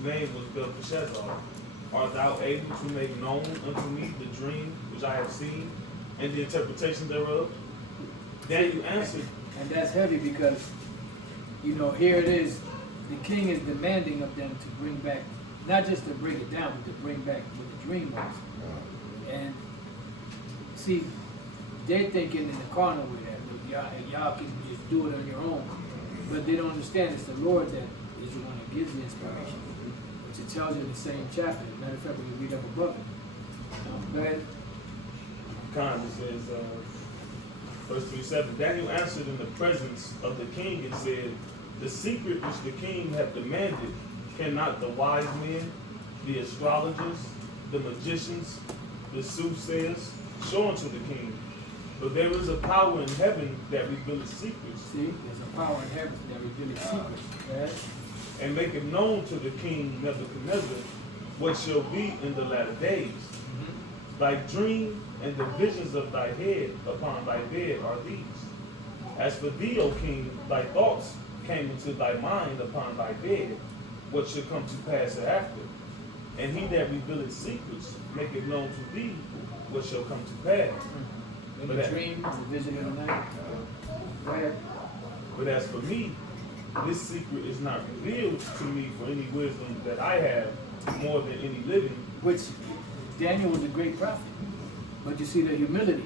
whose name was Belteshazzar, art thou able to make known unto me the dream which I have seen, and the interpretation thereof? Daniel answered. And that's heavy because, you know, here it is, the king is demanding of them to bring back, not just to break it down, but to bring back what the dream was. And see, they're thinking in the carnal way that y'all can just do it on your own. But they don't understand it's the Lord that is the one that gives the inspiration, which it tells you in the same chapter. Matter of fact, when you read up above it. Go ahead. It says, verse 37, Daniel answered in the presence of the king and said, the secret which the king hath demanded cannot the wise men, the astrologers, the magicians, the soothsayers show unto the king. But there is a power in heaven that revealeth secrets. See, there's a power in heaven that revealeth secrets. Right? And make it known to the king Nebuchadnezzar what shall be in the latter days. Thy dream and the visions of thy head upon thy bed are these. As for thee, O king, thy thoughts came into thy mind upon thy bed, what should come to pass hereafter. And he that revealeth secrets make it known to thee what shall come to pass. In the dream, the vision of the night. Go ahead. But as for me, this secret is not revealed to me for any wisdom that I have more than any living. Which Daniel was a great prophet. But you see the humility.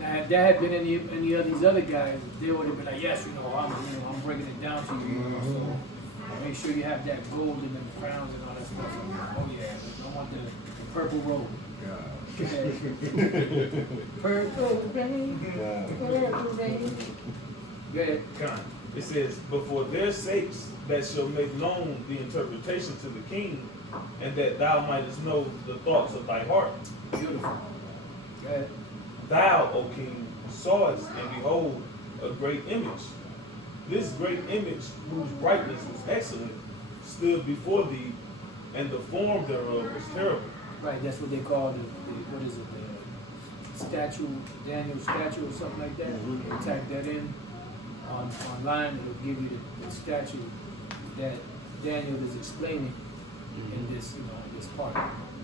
Now, if there had been any of these other guys, they would have been like, yes, I'm breaking it down to you. So make sure you have that gold and the crowns and all that stuff. Oh yeah, I want the purple robe. Purple rain, purple rain. Go ahead. It says, but for their sakes that shall make known the interpretation to the king, and that thou mightest know the thoughts of thy heart. Beautiful. Go ahead. Thou, O king, sawest, and behold, a great image. This great image, whose brightness was excellent, stood before thee, and the form thereof was terrible. Right, that's what they call the what is it, the statue, Daniel statue or something like that. You type that in online, it'll give you the statue that Daniel is explaining in this, in this part.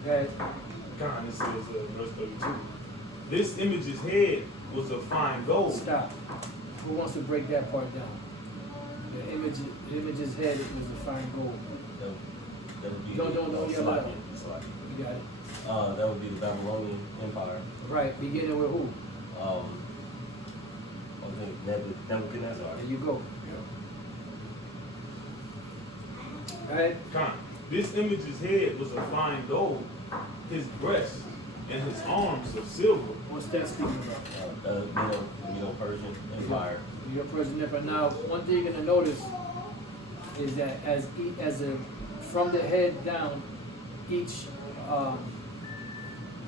Okay. It says, verse 32. This image's head was of fine gold. Stop. Who wants to break that part down? The image's head was of fine gold. That would be Don't yell it out. You got it. That would be the Babylonian Empire. Right. Beginning with who? I think Nebuchadnezzar. There you go. Yeah. Right. This image's head was of fine gold, his breast and his arms of silver. What's that speaking about? Persian Empire. Persian Empire. Now, one thing you're gonna notice is that from the head down, each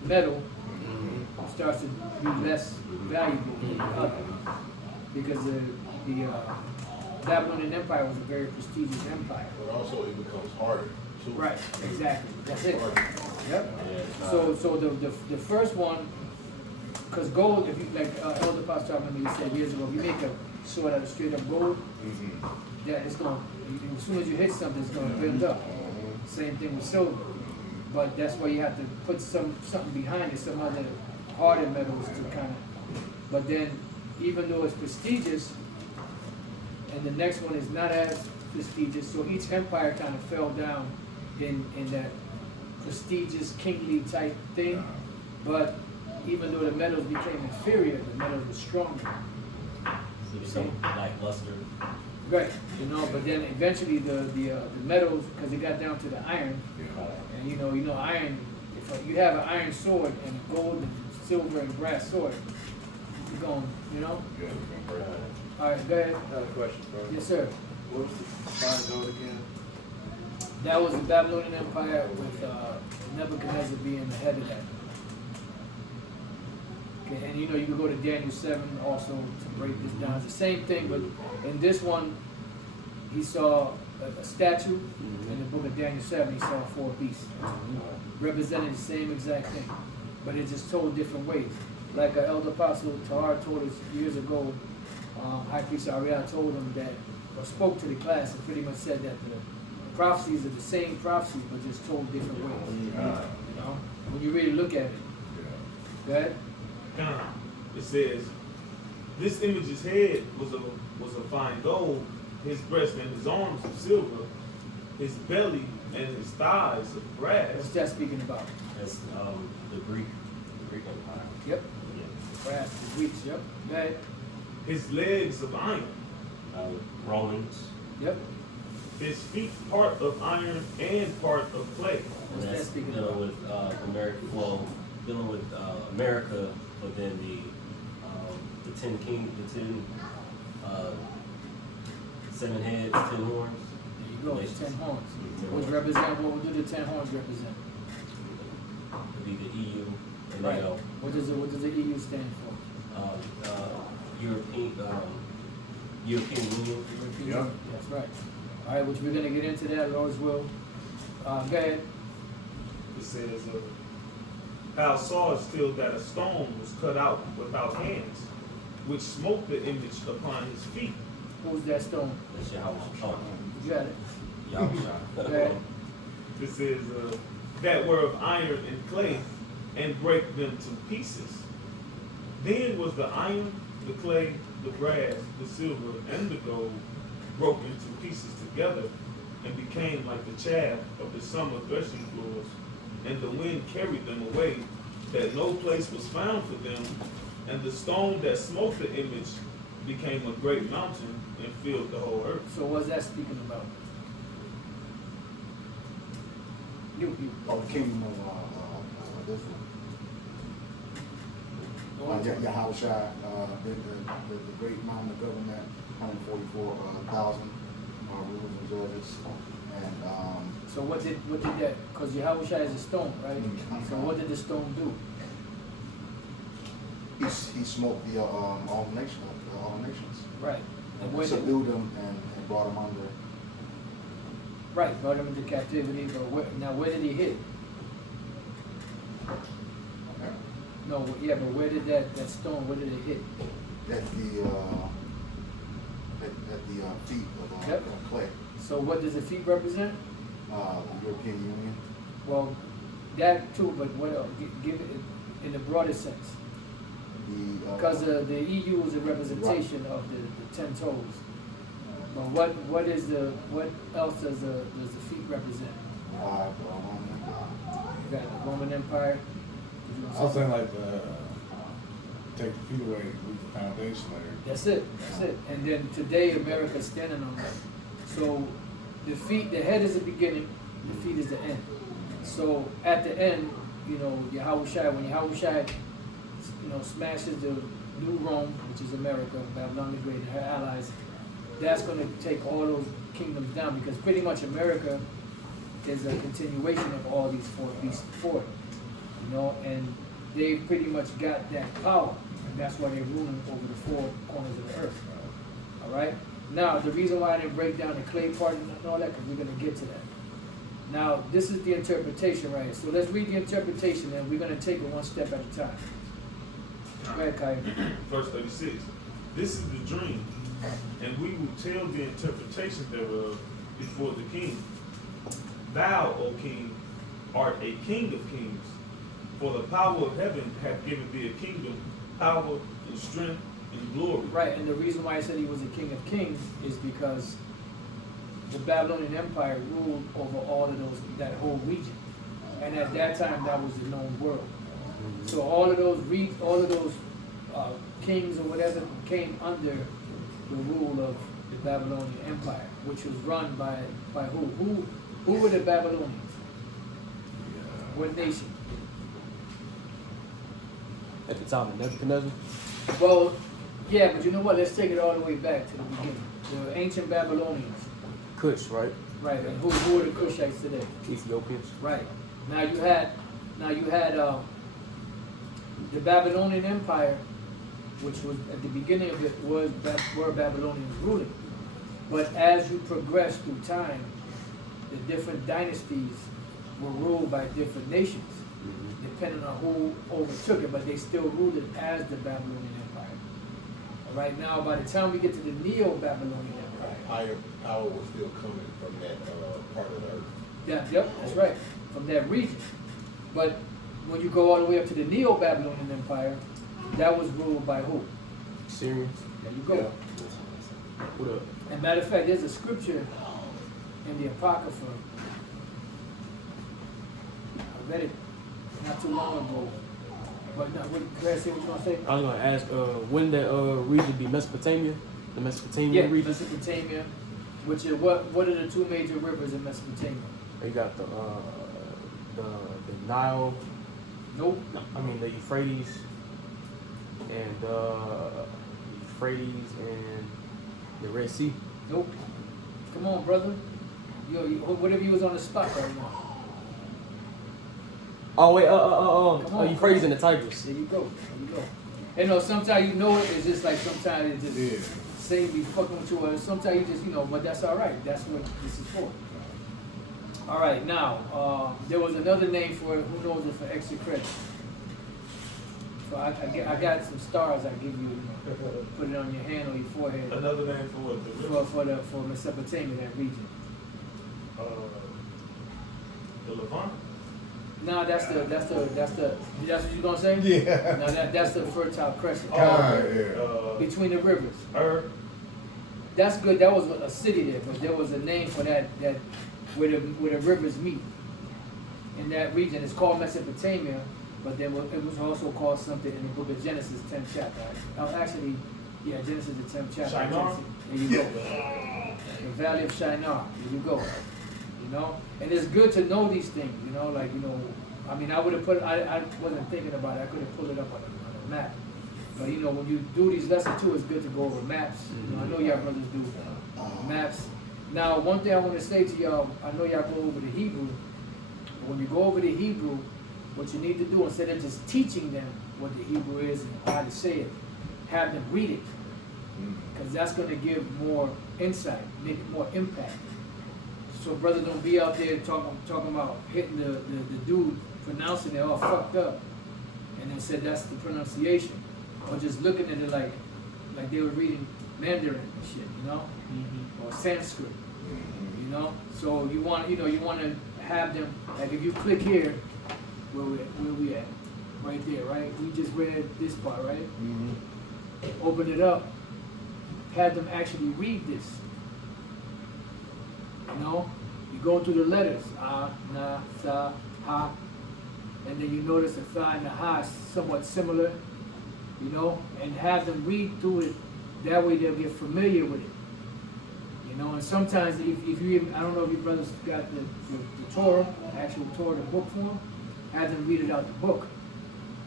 metal starts to be less valuable than the other, because the Babylonian Empire was a very prestigious empire. But also it becomes harder too. Right, exactly. That's it. Yep. Yeah, So the first one, because gold, if you like Elder Pastor, I remember he said years ago, if you make a sword out of straight up gold, yeah, it's gonna, as soon as you hit something, it's gonna build up. Same thing with silver. But that's why you have to put something behind it, some other harder metals to kind of. But then, even though it's prestigious, and the next one is not as prestigious, so each empire kind of fell down in that prestigious kingly type thing. But even though the metals became inferior, the metals were stronger. So like luster. Right, but then eventually the metals, because it got down to the iron, and you know iron. If you have an iron sword and a gold and silver and brass sword, you're going, All right, go ahead. Another question, bro. Yes, sir. What was the fine gold again? That was the Babylonian Empire with Nebuchadnezzar being the head of that. Okay, and you can go to Daniel 7 also to break this down. It's the same thing, but in this one, he saw a statue. In the book of Daniel 7, he saw 4 beasts representing the same exact thing, but it's just told different ways. Like Elder Apostle Tahar told us years ago, High Priest Ariel told him that, or spoke to the class and pretty much said that prophecies are the same prophecies, but just told different ways. You know, when you really look at it. Go ahead. It says, this image's head was a fine gold, his breast and his arms of silver, his belly and his thighs of brass. What's that speaking about? That's the Greek Empire. Yep. Yeah. Brass, the Greeks. Yep. Go ahead. His legs of iron, Romans. Yep. his feet part of iron and part of clay. What's that That's speaking dealing about? with America. Well, dealing with America, but then the 10 king, the 10 7 heads, 10 horns. There you go. It's 10 horns. Mhm. Which represent, what do the 10 horns represent? Would be the EU and Right. NATO. What does the EU stand for? European Union. European Yeah. Union. That's right. All right, which we're gonna get into that, Lord's will. Go ahead. It says, thou sawest still that a stone was cut out without hands, which smote the image upon his feet. Who's that stone? That's Yahweh. You got it. Yahweh. Go ahead. It says, that were of iron and clay, and break them to pieces. Then was the iron, the clay, the brass, the silver, and the gold broken into pieces together, and became like the chaff of the summer threshing floors, and the wind carried them away, that no place was found for them, and the stone that smote the image became a great mountain and filled the whole earth. So what's that speaking about? You. Oh, the kingdom of this one. Yahweh Shai, the great mountain of government, 144,000 rulers and judges, and So what did that? Because Yahweh Shai is a stone, right? Mhm. So what did the stone do? he smote the all nations, Right. And where did, subdued them and brought them under. right, brought him into captivity. But where did he hit? No, yeah, but where did that stone? Where did it hit? At the feet of Yep. clay, So what does the feet represent? the European Union. Well, that too, but what else? Give it in the broader sense. Because the EU is a representation of the 10 toes. But what else does the feet represent? You got the Roman Empire. Did you want I was to say saying like take the feet away, leave the foundation there. That's it. And then today America's standing on that. So the head is the beginning, the feet is the end. So at the end, Yahweh Shai, when Yahweh Shai, smashes the new Rome, which is America, Babylon the Great, and her allies, that's going to take all those kingdoms down, because pretty much America is a continuation of all these four beasts before it, and they pretty much got that power, and that's why they're ruling over the four corners of the earth. All right. Now, the reason why I didn't break down the clay part and all that, because we're going to get to that. Now, this is the interpretation, right? So let's read the interpretation, and we're going to take it one step at a time. Go ahead, Kai. Verse 36. This is the dream, and we will tell the interpretation thereof before the king. Thou, O king, art a king of kings, for the power of heaven hath given thee a kingdom, power and strength and glory. Right, and the reason why I said he was a king of kings is because the Babylonian Empire ruled over all of that whole region, and at that time that was the known world. So all of those kings or whatever came under the rule of the Babylonian Empire, which was run by who? Who were the Babylonians? What nation? At the time of Nebuchadnezzar? Well, yeah, but you know what? Let's take it all the way back to the beginning. The ancient Babylonians, Cush, right? right? And who are the Cushites today? Ethiopians. Right. Now you had the Babylonian Empire, which was at the beginning of it were Babylonians ruling. But as you progress through time, the different dynasties were ruled by different nations, depending on who overtook it, but they still ruled it as the Babylonian Empire. All right, now by the time we get to the Neo-Babylonian Empire, higher power was still coming from that part of the earth. Yeah, yep, that's right, from that region. But when you go all the way up to the Neo-Babylonian Empire, that was ruled by who? Syrians. There you go. Yeah. What up? And matter of fact, there's a scripture in the Apocrypha. I read it not too long ago. But no, what, go ahead, say what you want to say? I was gonna ask, when that region be Mesopotamia? The Yeah, Mesopotamian region? Mesopotamia, which is what are the two major rivers in Mesopotamia? You got the Nile, Nope. I mean the Euphrates and the Red Sea. Nope. Come on, brother. What if you was on the spot right now? Oh wait, Come on, Euphrates come and the Tigris. There you go. There you go. And no, sometimes you know it. It's just like sometimes it just say be fucking with you, or sometimes you just but that's all right. That's what this is for. All right, now there was another name for it. Who knows it for extra credit? So I got some stars. I give you. Put it on your hand or your forehead. Another name for what? The river? For Mesopotamia, that region. The Levant. No, that's what you gonna say? Yeah. No, that's the Fertile Crescent. Between the rivers. That's good. That was a city there, but there was a name for that where the rivers meet. In that region, it's called Mesopotamia, but it was also called something in the book of Genesis, 10th chapter. Actually, Genesis the 10th chapter. Shinar? There you go. The Valley of Shinar. There you go. And it's good to know these things. I mean, I would have I wasn't thinking about it. I could have pulled it up on a map. But when you do these lessons too, it's good to go over maps. I know y'all brothers do maps. Now, one thing I want to say to y'all, I know y'all go over the Hebrew. When you go over the Hebrew, what you need to do, instead of just teaching them what the Hebrew is and how to say it, have them read it. Because that's going to give more insight, make more impact. So brothers don't be out there talking about hitting the dude, pronouncing it all fucked up, and then said that's the pronunciation. Or just looking at it like they were reading Mandarin and shit, or Sanskrit, So you want to have them, like if you click here, where we at? Right there, right? We just read this part, right? Open it up, have them actually read this. You go through the letters, na, sa, ha, and then you notice the tha and the ha is somewhat similar, and have them read through it. That way they'll get familiar with it. And sometimes if you even, I don't know if you brothers got the Torah, the actual Torah, the book form, have them read it out the book.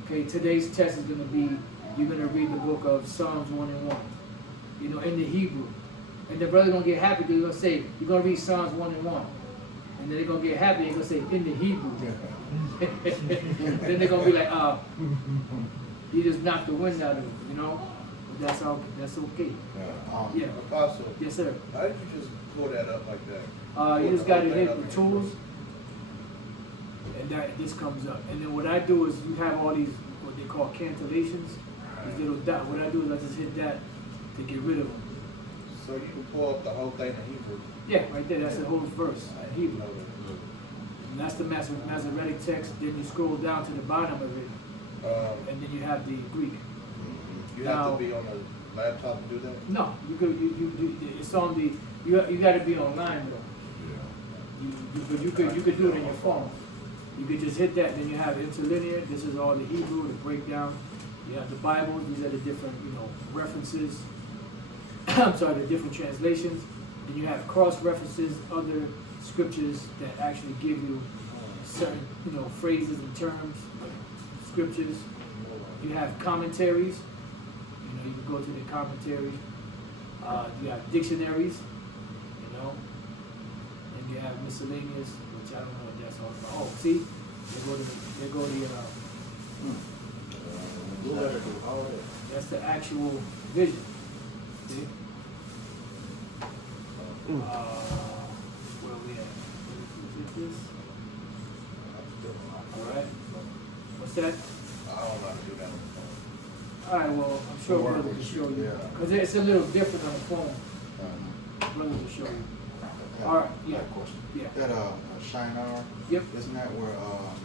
Okay, today's test is going to be, you're going to read the book of Psalms 1 and 1, in the Hebrew. And the brother going to get happy because he's going to say, you're going to read Psalms 1 and 1. And then they're going to get happy and going to say, in the Hebrew. Then they're going to be like, he just knocked the wind out of it, But that's okay. Yeah. Apostle, Yes, sir. how did you just pull that up like that? You just got to hit the tools, and this comes up. And then what I do is you have all these, what they call cancellations, these little dots. What I do is I just hit that to get rid of them. So you can pull up the whole thing in Hebrew. Yeah, right there. That's the whole verse in Hebrew. And that's the Masoretic text. Then you scroll down to the bottom of it, and then you have the Greek. You have to be on a laptop to do that? No, you could. It's on the. You got to be online though. But you could do it in your phone. You could just hit that. Then you have interlinear. This is all the Hebrew, the breakdown. You have the Bible. These are the different references. I'm sorry, the different translations. Then you have cross references, other scriptures that actually give you certain phrases and terms, scriptures. You have commentaries. You can go to the commentary. You have dictionaries, and you have miscellaneous, which I don't know what that's all about. Oh, see, they go to that's the actual vision. See? Where we at? Is this? All right. What's that? I don't know how to do that on the phone. All right, well, I'm sure brother can show you. Because it's a little different on the phone. brothers will show you. Yeah. All right, yeah. Question. Yeah. That Shinar, Yep. isn't that where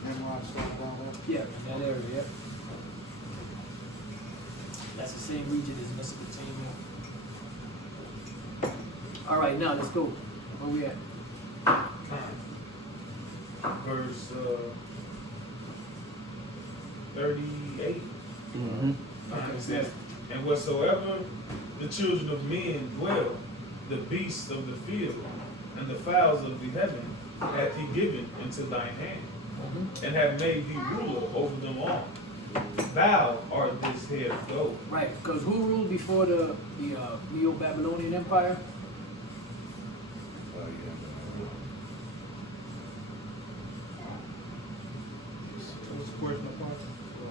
Nimrod started down there? Yeah, in that area, yeah. That's the same region as Mesopotamia. All right, now let's go. Where we at? Verse 38. Mm-hmm. It says, and whatsoever the children of men dwell, the beasts of the field, and the fowls of the heaven, hath he given into thine hand, and have made thee ruler over them all. Thou art this head of gold. Right, because who ruled before the Neo-Babylonian Empire?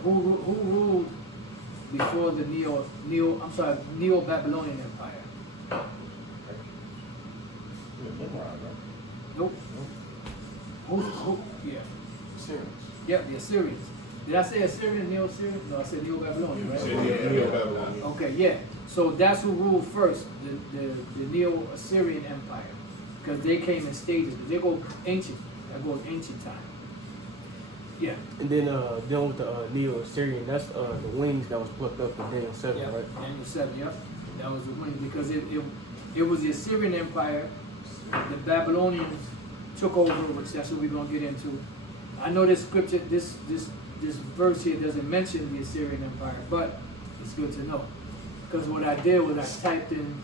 Who ruled before the Neo-Babylonian Empire? Nope. Who? Yeah. Syrians. Yep, the Assyrians. Did I say Assyrian, Neo-Assyrian? No, I said Neo-Babylonian, right? Babylon. Okay, yeah. So that's who ruled first, the Neo-Assyrian Empire. Because they came in stages. They go ancient. That goes ancient time. Yeah. And then dealing with the Neo-Assyrian, that's the wings that was plucked up in Daniel 7, Yep. right? Daniel 7, yep. That was the wing because it was the Assyrian Empire. The Babylonians took over, which that's what we're gonna get into. I know this scripture, this verse here doesn't mention the Assyrian Empire, but it's good to know. Because what I did was I typed in,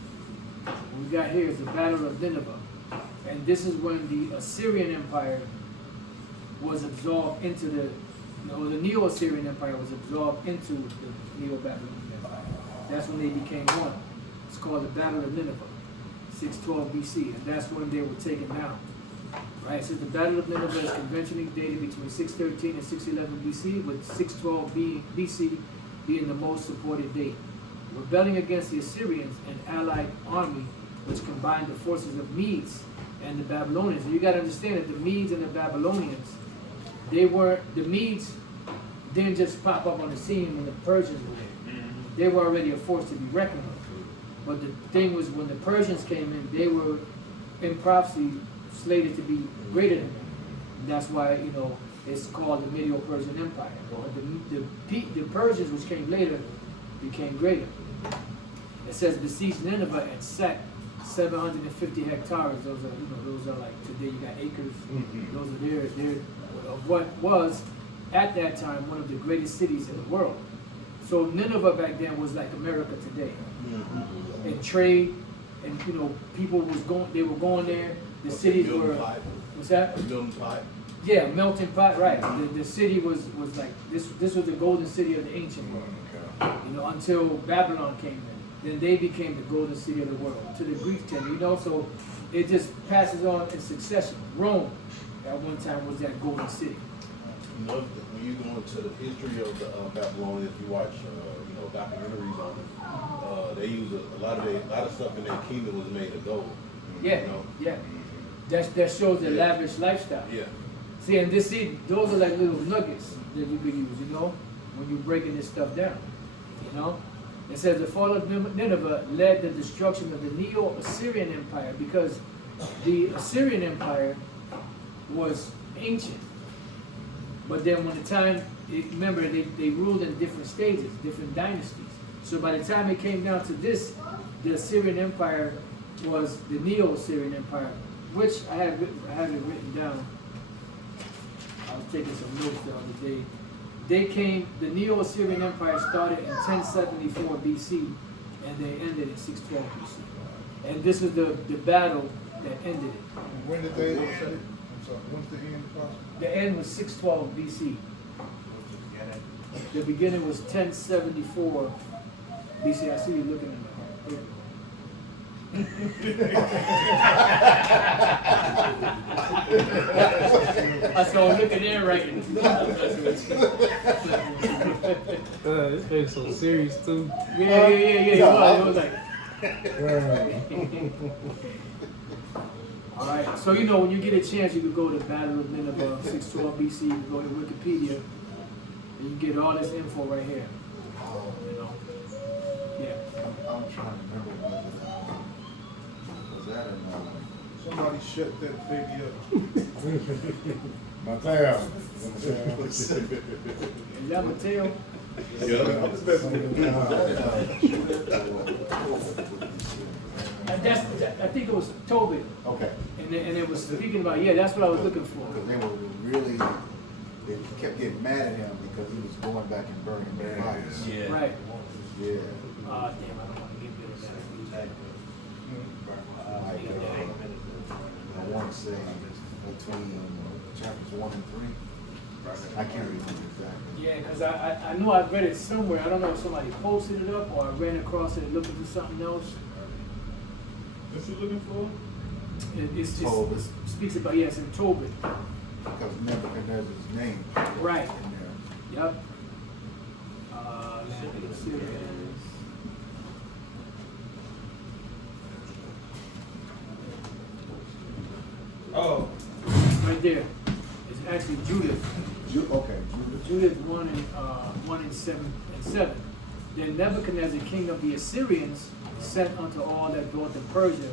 what we got here is the Battle of Nineveh. And this is when the Assyrian Empire was absorbed into the Neo-Assyrian Empire was absorbed into the Neo-Babylonian Empire. That's when they became one. It's called the Battle of Nineveh, 612 BC, and that's when they were taken down. Right, so the Battle of Nineveh is conventionally dated between 613 and 611 BC, with 612 BC being the most supported date. Rebelling against the Assyrians, an allied army which combined the forces of Medes and the Babylonians. And you got to understand that the Medes and the Babylonians, the Medes didn't just pop up on the scene when the Persians were there. They were already a force to be reckoned with. But the thing was, when the Persians came in, they were in prophecy slated to be greater than them. And that's why, it's called the Medo-Persian Empire. But the Persians, which came later, became greater. It says besieged Nineveh and sacked 750 hectares. Those are like today you got acres. Those are they're of what was at that time one of the greatest cities in the world. So Nineveh back then was like America today. And trade, and people they were going there. The cities were. What's that? Melting pot. Yeah, melting pot. Right. The city was like this. This was the golden city of the ancient world. Until Babylon came in. Then they became the golden city of the world. To the Greeks came, so it just passes on in succession. Rome, at one time, was that golden city. When you go into the history of the Babylonians, you watch, documentaries on them. They use a lot of stuff in their kingdom was made of gold. Yeah, yeah. That shows the lavish lifestyle. Yeah. See, and those are like little nuggets that you could use, when you're breaking this stuff down. It says the fall of Nineveh led the destruction of the Neo-Assyrian Empire, because the Assyrian Empire was ancient. But then when the time, remember, they ruled in different stages, different dynasties. So by the time it came down to this, the Assyrian Empire was the Neo-Assyrian Empire, which I have it written down. I was taking some notes the other day. The Neo-Assyrian Empire started in 1074 BC, and they ended in 612 BC. And this is the battle that ended it. When did they? I'm sorry. When's the end possible? The end was 612 BC. The beginning was 1074 BC. I see you looking at me. I saw him looking there right. This thing's so serious too. Yeah. It was like. All right. So when you get a chance, you could go to Battle of Nineveh, 612 BC. You can go to Wikipedia, and you get all this info right here. Yeah. I'm trying to remember was was that in Somebody shut that baby up. Mateo. Is that Mateo? And I think it was Tobit. Okay. And it was speaking about, yeah, that's what I was looking for. Because they were really, they kept getting mad at him because he was going back and burning their bodies. Yeah. Right. Yeah. Damn, I don't want to get rid of that. Like, I want to say between chapters 1 and 3. I can't remember exactly. Yeah, because I know I read it somewhere. I don't know if somebody posted it up or I ran across it looking for something else. What you looking for? It's Tobit. it speaks about, yes, in Tobit. Because Nebuchadnezzar's name. Right. In there. Yep. Let's see what it is. Oh, Right there. It's actually Judith. Okay. Judith 1 and 7. Then Nebuchadnezzar, king of the Assyrians, sent unto all that dwelt in Persia,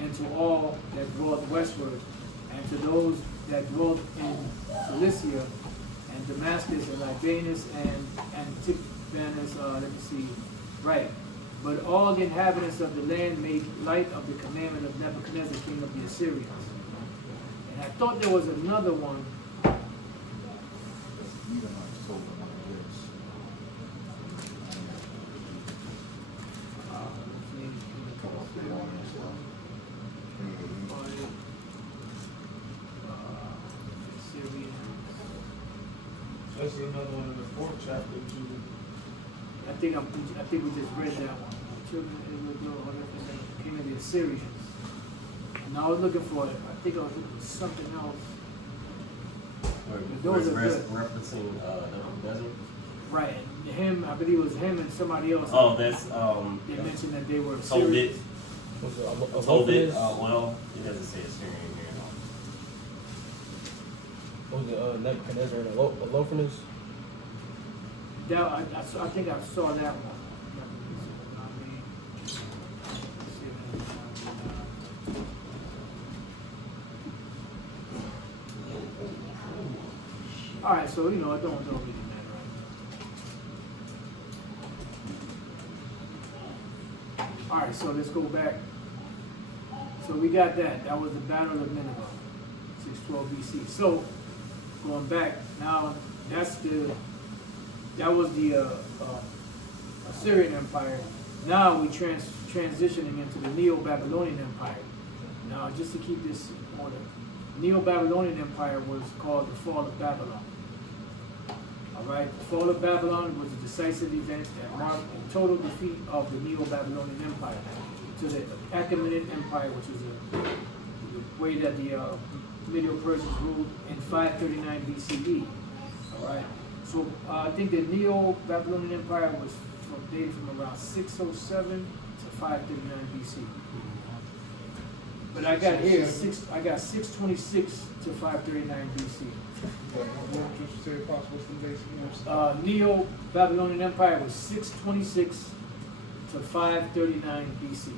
and to all that dwelt westward, and to those that dwelt in Cilicia, and Damascus, and Libanus, and Antibanus, let me see, right. But all the inhabitants of the land made light of the commandment of Nebuchadnezzar, king of the Assyrians. And I thought there was another one. Even October, one of this. Come up with one and stuff. that's another one in the 4th chapter too. I think we just read that one. Children of Israel, all that came of the Assyrians. And I was looking for it. I think I was looking for something else. Those are good. Referencing Nebuchadnezzar. Right. And him, I believe it was him and somebody else. Oh, that's They mentioned that they were told it. Assyrians. Was it Told it. Alophines? Well, it doesn't say Assyrian here. Was it Nebuchadnezzar and Alophines? That, I think I saw that one. All right, so it don't really matter right now. All right, so let's go back. So we got that. That was the Battle of Nineveh, 612 BC. So going back now, that was the Assyrian Empire. Now we transitioning into the Neo-Babylonian Empire. Now, just to keep this in order, Neo-Babylonian Empire was called the Fall of Babylon. All right, the Fall of Babylon was a decisive event that marked the total defeat of the Neo-Babylonian Empire to the Achaemenid Empire, which was the way that the Medo-Persians ruled in 539 BCE. All right, so I think the Neo-Babylonian Empire was dated from around 607 to 539 BC. But I got here 626 to 539 BC. Neo-Babylonian Empire was 626 to 539 BC.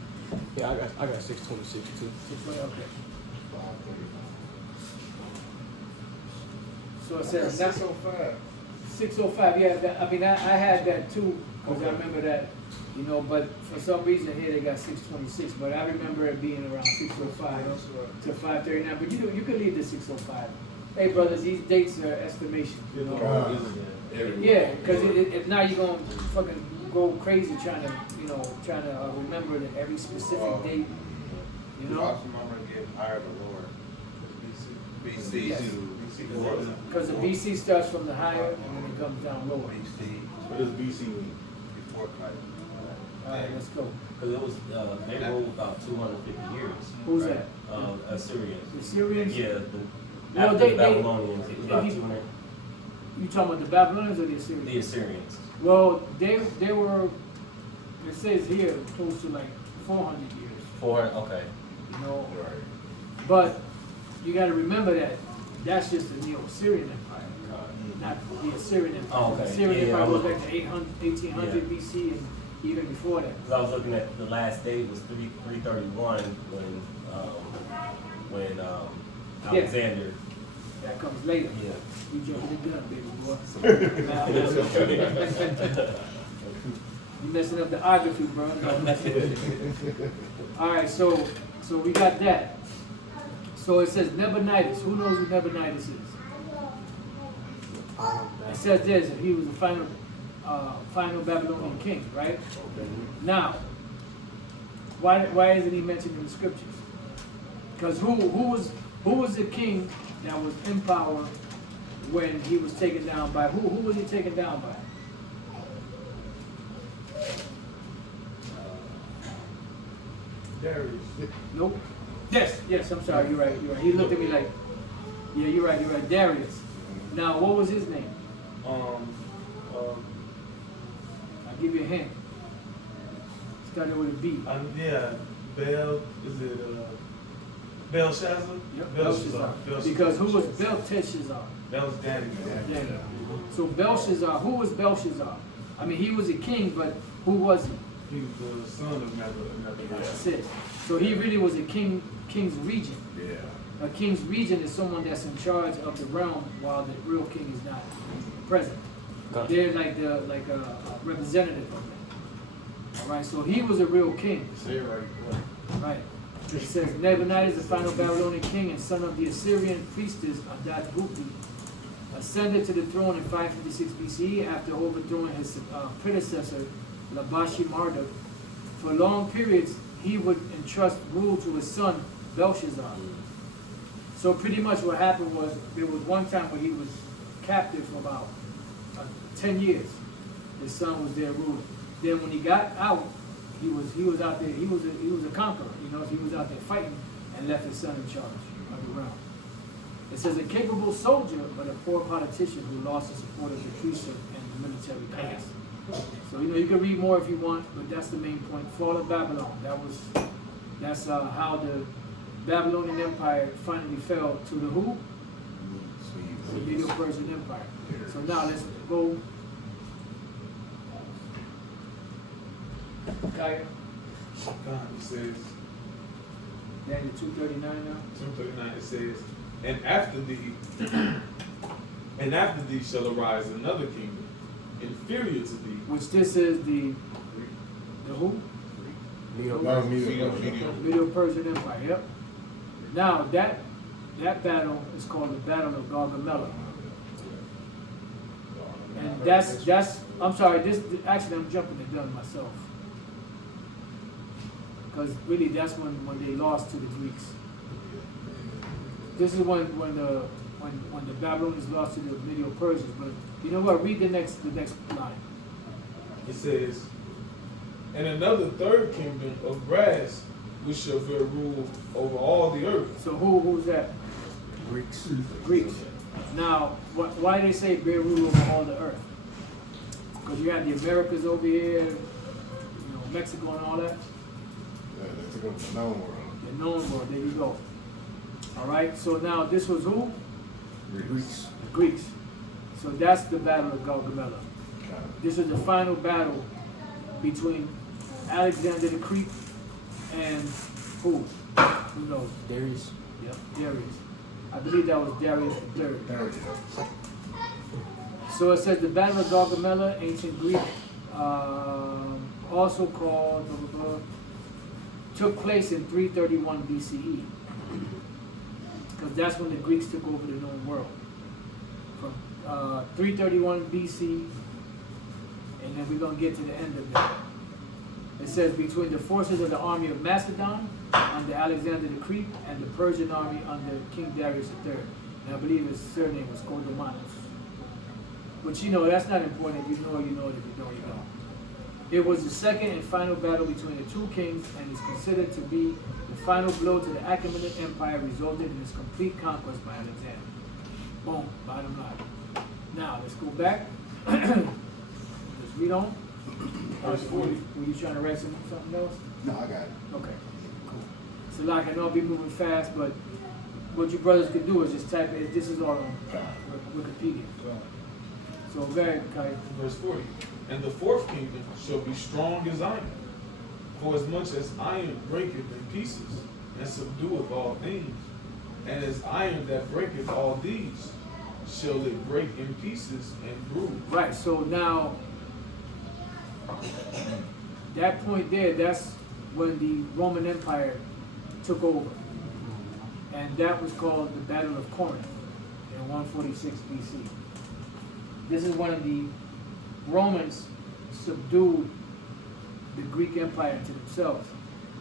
Yeah, I got 626 too. 620, okay. So it says 605. 605. Yeah, I had that too because I remember that, But for some reason here they got 626, but I remember it being around 605 to 539. But you could leave the 605. Hey, brothers, these dates are estimation. Yeah, because if not, you're gonna fucking go crazy trying to remember every specific date. Get higher or lower. BC. Yes. Because the BC starts from the higher and then it comes down lower. What does BC mean? Before Christ. All right, let's go. Because it was they ruled about 250 years. Who's that? Assyrians. The Syrians? Yeah. No, After they- the Babylonians, it was about they- 200. You talking about the Babylonians or the Assyrians? The Assyrians. Well, they were. It says here close to like 400 years. 400. Okay. But you got to remember that that's just the Neo-Assyrian Empire, not the Assyrian Empire. Oh, okay. The Assyrian Yeah, Empire I'm goes looking. back to 1800 Yeah. BC, and even before that. Because I was looking at the last date was 331 when Alexander. That comes later. Yeah. You jumping the gun, baby boy. You messing up the orthography, bro. No, messing with it. All right, so we got that. So it says Nebuchadnezzar. Who knows who Nebuchadnezzar is? It says this, he was the final Babylonian king, right? Now, why isn't he mentioned in the scriptures? Because who was the king that was in power when he was taken down by who? Who was he taken down by? Darius. Nope. Yes, I'm sorry, you're right. He looked at me like, yeah, you're right, Darius. Now, what was his name? I'll give you a hint. Started with a B. Yeah, is it Belshazzar? Yep, Belshazzar. Because who was Belteshazzar? Daddy. Yeah. So Belshazzar, who was Belshazzar? I mean, he was a king, but who was he? He was the son of Nebuchadnezzar. That's it. So he really was a king's regent. Yeah. A king's regent is someone that's in charge of the realm while the real king is not present. Gotcha. They're like a representative of that. All right, so he was a real king. Say it right. Right. It says Nebuchadnezzar is the final Babylonian king and son of the Assyrian priestess Adad-Bukti, ascended to the throne in 556 BCE after overthrowing his predecessor Labashi Marduk. For long periods, he would entrust rule to his son Belshazzar. So pretty much what happened was there was one time where he was captive for about 10 years. His son was there ruling. Then when he got out, he was out there. He was a conqueror. You know, he was out there fighting and left his son in charge of the realm. It says a capable soldier, but a poor politician who lost the support of the priesthood and the military class. So you can read more if you want, but that's the main point. Fall of Babylon. That's how the Babylonian Empire finally fell to the who? The Medo-Persian Empire. So now let's go. Kaya. God, it says, Daniel 239 now. 239, it says, and after thee shall arise another kingdom, inferior to thee. Which this is the who? Medo-Persian Empire, yep. Now that battle is called the Battle of Gaugamela. And that's I'm sorry, actually I'm jumping the gun myself. Because really that's when they lost to the Greeks. This is when the Babylonians lost to the Medo-Persians. But you know what? Read the next line. It says, and another third kingdom of brass, which shall bear rule over all the earth. So who's that? Greeks. Greeks. Now, why do they say bear rule over all the earth? Because you have the Americas over here, Mexico and all that. Yeah, they took over the known world. The known world, there you go. All right, so now this was who? Greeks. The Greeks. So that's the Battle of Gaugamela. This is the final battle between Alexander the Greek and who? Who knows? Darius. Yep, Darius. I believe that was Darius III. So it says the Battle of Gaugamela, ancient Greek, also called, took place in 331 BCE. Because that's when the Greeks took over the known world. From 331 BC, and then we're going to get to the end of it. It says between the forces of the army of Macedon under Alexander the Greek and the Persian army under King Darius III. And I believe his surname was Kodomanos. But that's not important. If you know, you know it. If you don't, you don't. It was the second and final battle between the two kings and is considered to be the final blow to the Achaemenid Empire, resulted in its complete conquest by Alexander. Boom, bottom line. Now, let's go back. Let's read on. Verse 40. Were you trying to write something else? No, I got it. Okay, cool. So like I know I'll be moving fast, but what you brothers can do is just type it. This is all on Wikipedia. So go ahead, Kai. Verse 40. And the fourth kingdom shall be strong as iron, for as much as iron breaketh in pieces, and subdueth all things, and as iron that breaketh all these, shall it break in pieces and bruise. Right, so now, that point there, that's when the Roman Empire took over. And that was called the Battle of Corinth in 146 BC. This is when the Romans subdued the Greek Empire to themselves.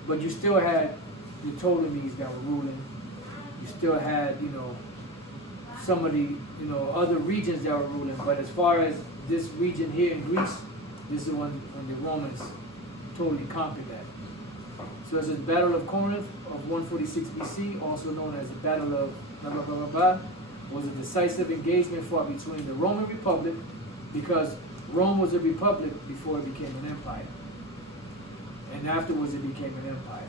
But you still had the Ptolemies that were ruling. You still had, some of the, other regions that were ruling. But as far as this region here in Greece, this is when the Romans totally conquered that. So it's the Battle of Corinth of 146 BC, also known as the Battle of blah, blah, blah, blah, blah, was a decisive engagement fought between the Roman Republic, because Rome was a republic before it became an empire. And afterwards it became an empire.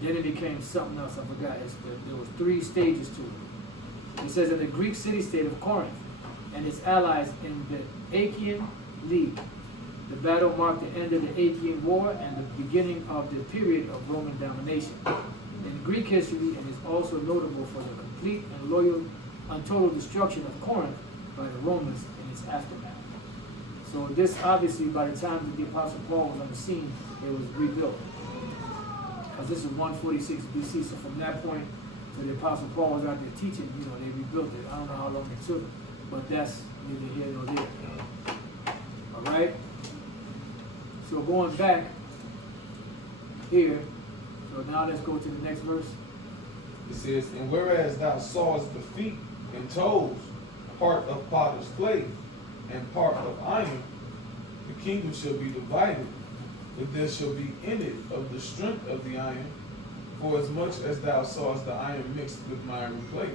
Then it became something else, I forgot. There was 3 stages to it. It says in the Greek city-state of Corinth and its allies in the Achaean League, the battle marked the end of the Achaean War and the beginning of the period of Roman domination. In Greek history, it is also notable for the complete and total destruction of Corinth by the Romans in its aftermath. So this obviously, by the time that the Apostle Paul was on the scene, it was rebuilt. Because this is 146 BC, so from that point to the Apostle Paul was out there teaching, they rebuilt it. I don't know how long it took, but that's neither here nor there. All right? So going back here, so now let's go to the next verse. It says, and whereas thou sawest the feet and toes, part of potter's clay, and part of iron, the kingdom shall be divided, but there shall be in it of the strength of the iron, for as much as thou sawest the iron mixed with miry clay.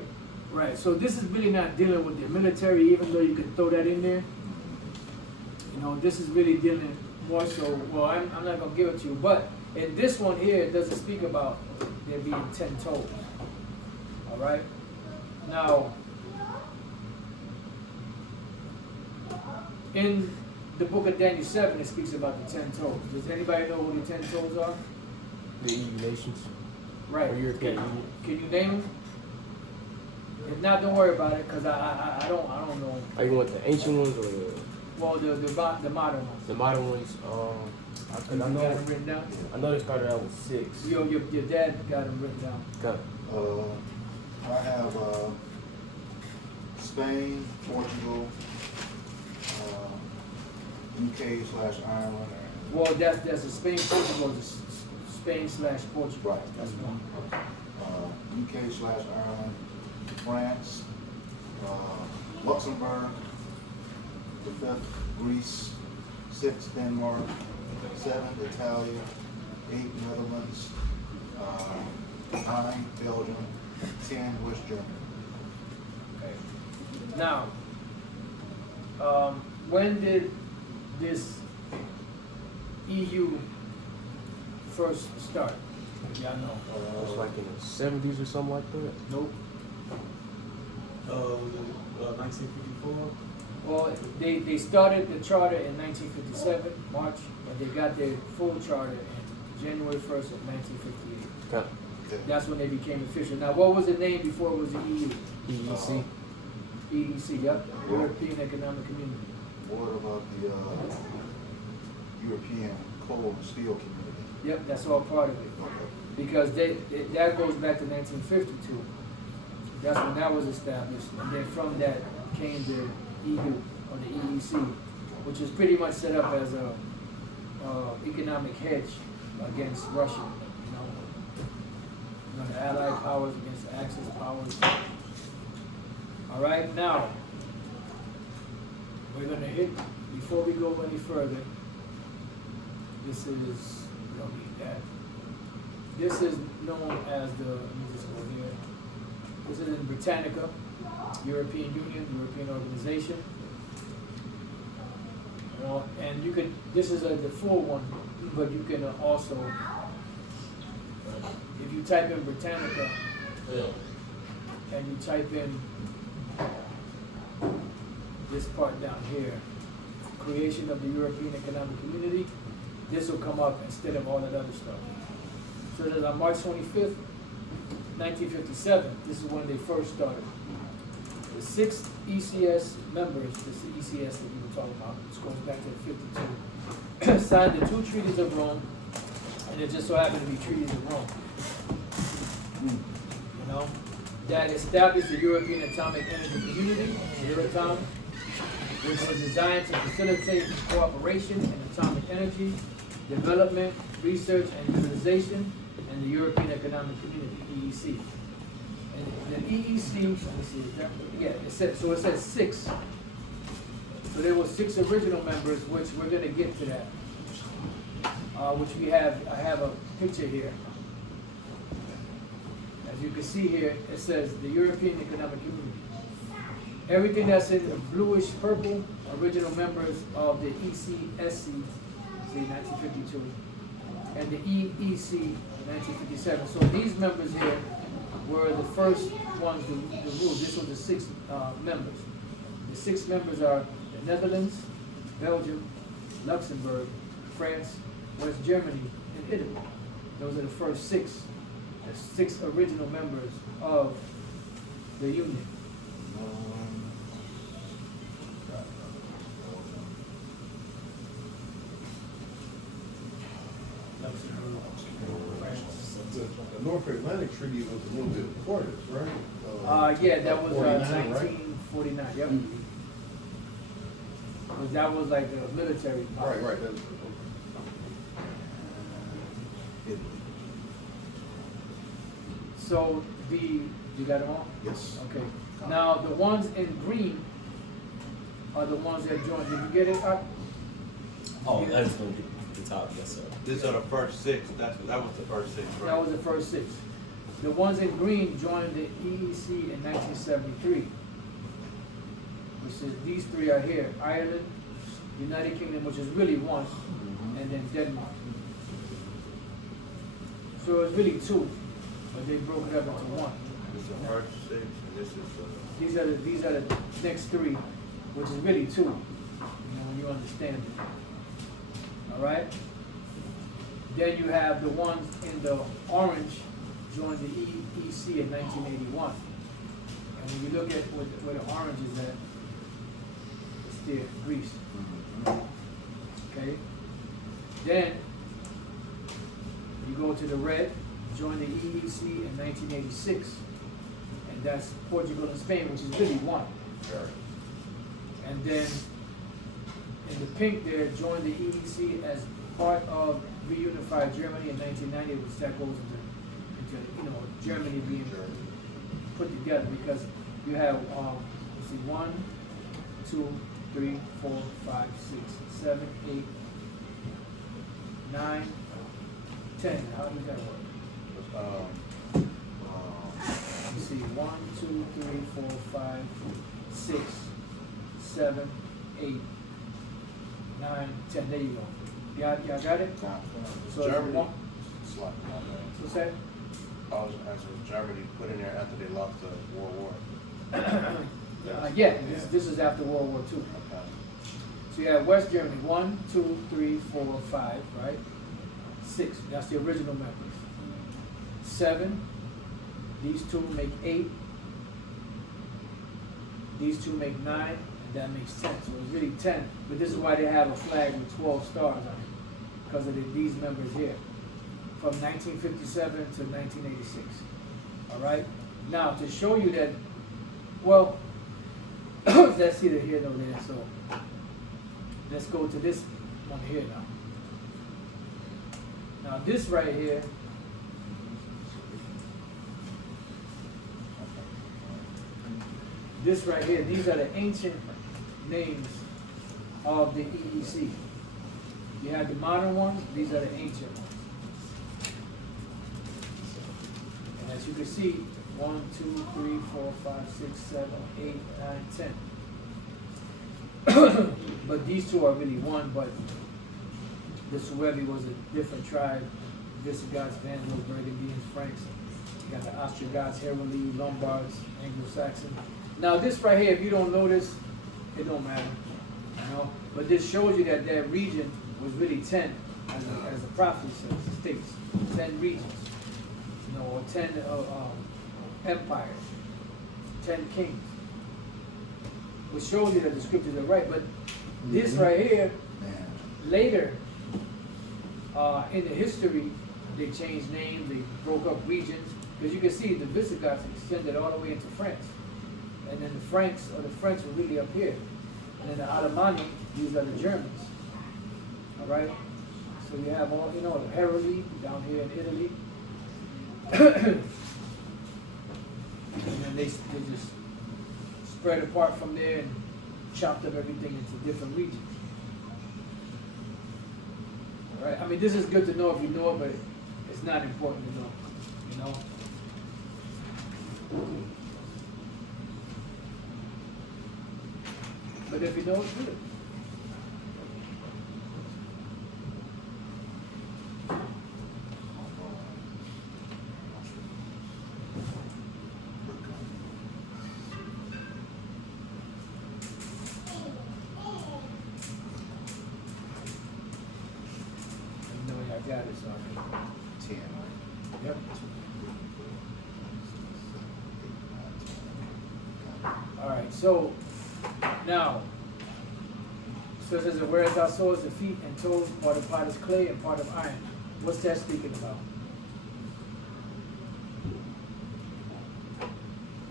Right, so this is really not dealing with the military, even though you could throw that in there. This is really dealing more so, well, I'm not going to give it to you, but in this one here, it doesn't speak about there being 10 toes. All right? Now, in the book of Daniel 7, it speaks about the 10 toes. Does anybody know who the 10 toes are? The EU nations. Right. Or European Can Union. you name them? If not, don't worry about it, because I don't know. Are you want the ancient ones or the modern ones. the modern ones? You got them written down? I know they started out with 6. Your dad got them written down. Got it. I have Spain, Portugal, UK/Ireland. Well, that's a Spain, Portugal, Spain/Portugal. Right. That's one. UK/Ireland, France, Luxembourg, the 5th, Greece, 6th, Denmark, 7th, Italy, 8th, Netherlands, 9, Belgium, 10, West Germany. Okay. Now, when did this EU first start? Y'all know. It was like in the 70s or something like that. Nope. 1954. Well, they started the charter in 1957, March, and they got their full charter in January 1st of 1958. Got That's when they became official. Now, what was the name before it was the EU? EEC. EEC, yep, European Economic Community. What about the European Coal and Steel Community? Yep, that's all part of it. Because that goes back to 1952. That's when that was established. And then from that came the EU, or the EEC, which is pretty much set up as a economic hedge against Russia. The Allied powers against the Axis powers. All right, now we're gonna hit, before we go any further, this is, we don't need that. This is known as the, let me just go here. This is in Britannica, European Union, European Organization. And you can, this is the full one, but you can also, if you type in Britannica and you type in this part down here, creation of the European Economic Community, this will come up instead of all that other stuff. So that on March 25th, 1957, this is when they first started. The 6 ECS members, this is the ECS that we were talking about, this goes back to 52, signed the 2 treaties of Rome, and it just so happened to be treaties of Rome. You know, that established the European Atomic Energy Community, Euratom, which was designed to facilitate cooperation in atomic energy, development, research, and utilization, and the European Economic Community, EEC. And the EEC, let me see, yeah, it says 6. So there were 6 original members, which we're going to get to that. Which I have a picture here. As you can see here, it says the European Economic Community. Everything that's in the bluish purple, original members of the ECSC, see 1952, and the EEC, 1957. So these members here were the first ones to rule. This was the 6 members. The 6 members are the Netherlands, Belgium, Luxembourg, France, West Germany, and Italy. Those are the first 6. The 6 original members of the Union. Luxembourg, France. The North Atlantic Treaty was a little bit before this, right? Yeah, that was 49, right? 1949. Yep. Because that was like the military power. Right. That's, So you got them all? yes. Okay. Now the ones in green are the ones that joined. Did you get it up? Oh, that's from the top, yes, sir. These are the first 6. That was the first 6, right? That was the first 6. The ones in green joined the EEC in 1973. Which is these 3 are here: Ireland, United Kingdom, which is really 1, and then Denmark. So it was really 2, but they broke it up into 1. This is the first 6, and this is the... These are the next 3, which is really 2. You know, when you understand it. All right. Then you have the ones in the orange joined the EEC in 1981. And when you look at where the orange is at, it's there, Greece. Okay. Then you go to the red, joined the EEC in 1986, and that's Portugal and Spain, which is really 1. And then in the pink there, joined the EEC as part of reunified Germany in 1990, which that goes into Germany being put together, because you have let's see, 1, 2, 3, 4, 5, 6, 7, 8, 9, 10. How does that work? Let's see, 1, 2, 3, 4, 5, 6, 7, 8, 9, 10. There you go. Y'all got it? So Germany. What's that? I was asking, was Germany put in there after they lost the World War? Yeah, this is after World War II. Okay. So you have West Germany, 1, 2, 3, 4, 5, right? 6, that's the original members. 7, these 2 make 8, these 2 make 9, and that makes 10. So it's really 10. But this is why they have a flag with 12 stars on it, because of these members here, from 1957 to 1986. All right? Now, to show you that, well, that's either here nor there, so let's go to this one here now. Now, this right here, these are the ancient names of the EEC. You have the modern ones, these are the ancient ones. And as you can see, 1, 2, 3, 4, 5, 6, 7, 8, 9, 10. But these 2 are really 1, but the Suevi was a different tribe. Visigoths, Vandals, Burgundians, Franks. You got the Ostrogoths, Heruli, Lombards, Anglo-Saxon. Now this right here, if you don't notice, it don't matter, you know. But this shows you that that region was really 10, as the prophecy says, states, 10 regions, you know, or 10 empires, 10 kings. Which shows you that the scriptures are right. But this right here, Man. later in the history, they changed names, they broke up regions, because you can see the Visigoths extended all the way into France. And then the Franks, or the French were really up here. And then the Alemanni, these are the Germans. All right? So you have all, you know, the Heruli down here in Italy. And then they just spread apart from there and chopped up everything into different regions. All right? I mean, this is good to know if you know it, but it's not important to know, you know? But if you know, it's good. You know, I got it, so I can. 10, right? Yep. All right, so now, so it says, whereas thou sawest the feet and toes, part of potter's clay and part of iron. What's that speaking about?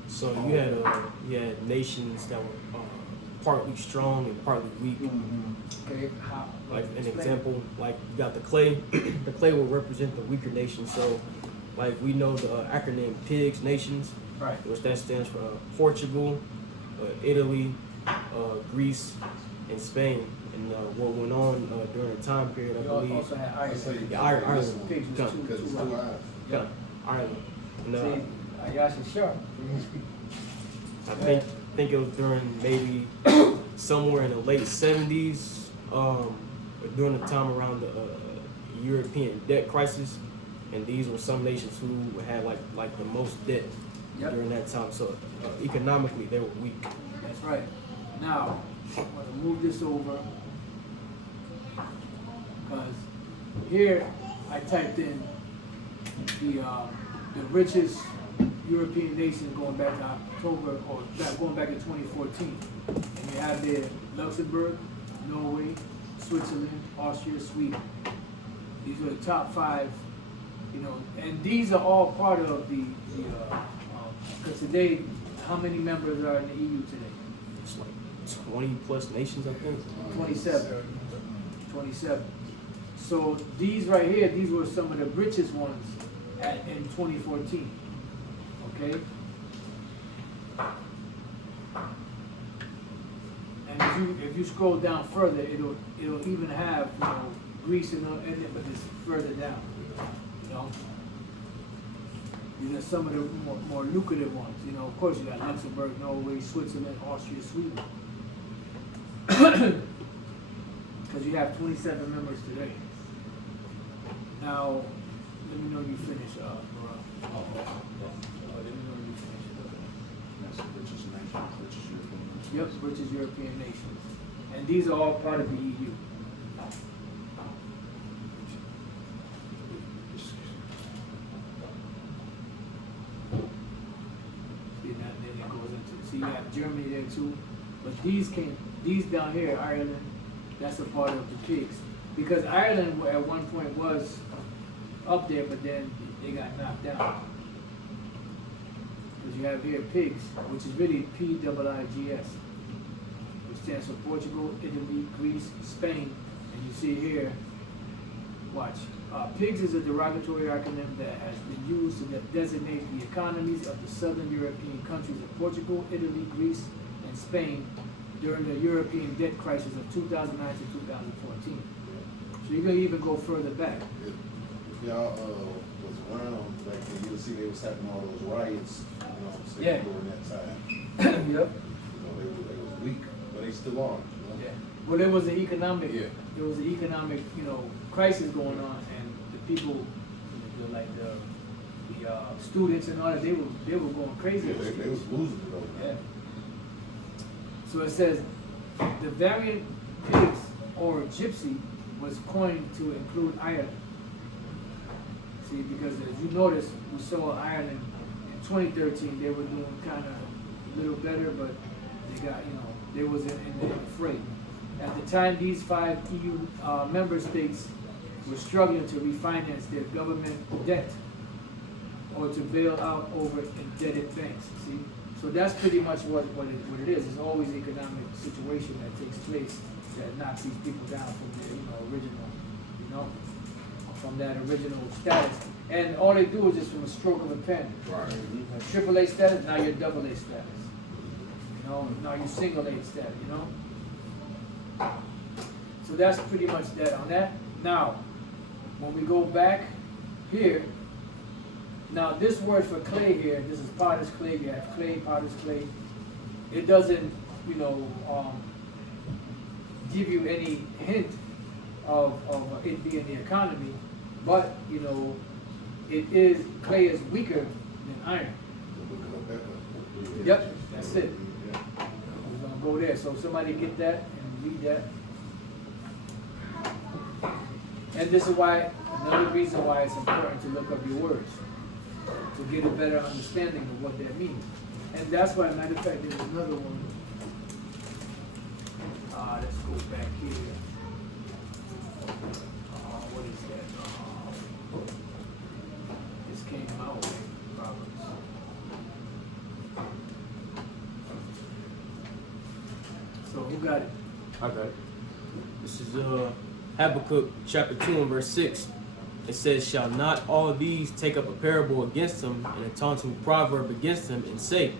So you had nations that were partly strong and partly weak. Okay, how? Like an explain. example, like you got the clay. The clay will represent the weaker nation. So, like we know the acronym PIGS nations, Right. which that stands for Portugal, Italy, Greece, and Spain. And what went on during the time period, I We believe, also had iron. So you Yeah, Ireland. Pigs was Come. Because it's 2 two eyes. yeah, Ireland. And, See, Ayashi sharp. I think it was during maybe somewhere in the late 70s, during the time around the European debt crisis, and these were some nations who had like the most debt Yep. during that time. So economically, they were weak. That's right. Now, I'm gonna move this over because here I typed in the richest European nation going back to October or going back to 2014, and you have there Luxembourg, Norway, Switzerland, Austria, Sweden. These are the top 5, you know, and these are all part of the because today, how many members are in the EU today? It's like 20 plus nations, I think. 27. 27. So these right here, these were some of the richest ones in 2014. Okay? And if you scroll down further, it'll even have, you know, Greece in it, but it's further down. You know? These are some of the more lucrative ones. You know, of course you got Luxembourg, Norway, Switzerland, Austria, Sweden. Because you have 27 members today. Now, let me know you finish, Laura. Let me know you finish. That's the richest nation, richest European nation. Yep, richest European nations. And these are all part of the EU. See, that then it goes into, see, you have Germany there too. But these down here, Ireland, that's a part of the pigs. Because Ireland at one point was up there, but then they got knocked down. Because you have here pigs, which is really PIIGS, which stands for Portugal, Italy, Greece, Spain, and you see here, watch. PIGS is a derogatory acronym that has been used to designate the economies of the southern European countries of Portugal, Italy, Greece, and Spain during the European debt crisis of 2009 to 2014. So you can even go further back. If y'all was around back then, you'll see they was having all those riots, you know, so Yeah. during that time. Yep. You know, they was weak, but they still are. You know? Yeah. Well, there was an economic, Yeah. there was an economic, you know, crisis going on, and the people, you know, like the students and all that, they were going crazy. Yeah, they was losing it over Yeah. there. So it says, the variant pigs or gypsy was coined to include Ireland. See, because as you notice, we saw Ireland in 2013, they were doing kind of a little better, but they got, they was in the fray. At the time, these 5 EU member states were struggling to refinance their government debt or to bail out over indebted banks. See, so that's pretty much what it is. It's always an economic situation that takes place that knocks these people down from their original, from that original status. And all they do is just from a stroke of a pen. Right. AAA status, now you're double A status. Now you're single A status. So that's pretty much that on that. Now, when we go back here, now this word for clay here, this is potter's clay. You have clay, potter's clay. It doesn't, give you any hint of it being the economy, but clay is weaker than iron. Yep, that's it. We're gonna go there. So somebody get that and read that. And this is why, another reason why it's important to look up your words, to get a better understanding of what that means. And that's why, matter of fact, there's another one. Let's go back here. What is that? This came out with Proverbs. So who got it? I got it. This is Habakkuk chapter 2 and verse 6. It says, "Shall not all these take up a parable against him, and a taunting proverb against him, and say,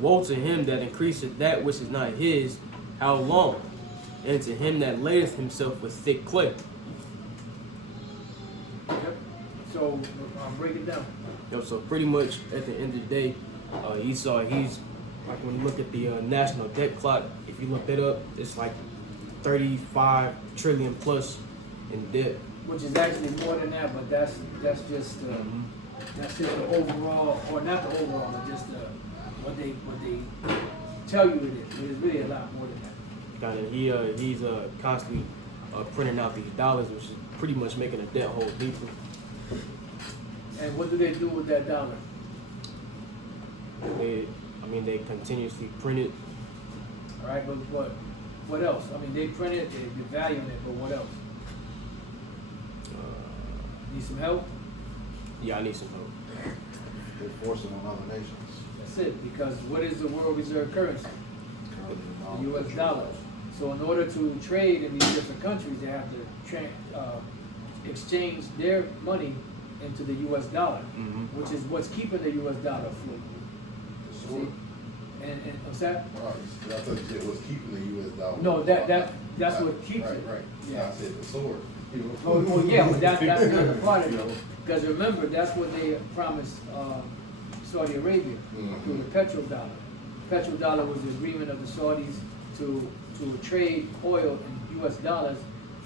Woe to him that increaseth that which is not his, how long? And to him that layeth himself with thick clay." Yep. So break it down. Yep, so pretty much at the end of the day, Esau, he's, like when you look at the national debt clock, if you look that up, it's like 35 trillion plus in debt. Which is actually more than that, but that's just the overall, or not the overall, but just what they tell you it is. But it's really a lot more than that. And he's constantly printing out these dollars, which is pretty much making a debt hole deeper. And what do they do with that dollar? They continuously print it. All right, but what else? They print it, they value in it, but what else? Need some help? Yeah, I need some help. They're forcing on other nations. That's it, because what is the world reserve currency? The U.S. dollar. So in order to trade in these different countries, they have to exchange their money into the U.S. dollar, which is what's keeping the U.S. dollar afloat. See? And what's that? I thought you said it was keeping the U.S. dollar. No, that's what keeps it. Right. Yeah. I said the sword. Well, yeah, but that's another part of it. Because remember, that's what they promised Saudi Arabia through the petrodollar. Petrodollar was the agreement of the Saudis to trade oil in U.S. dollars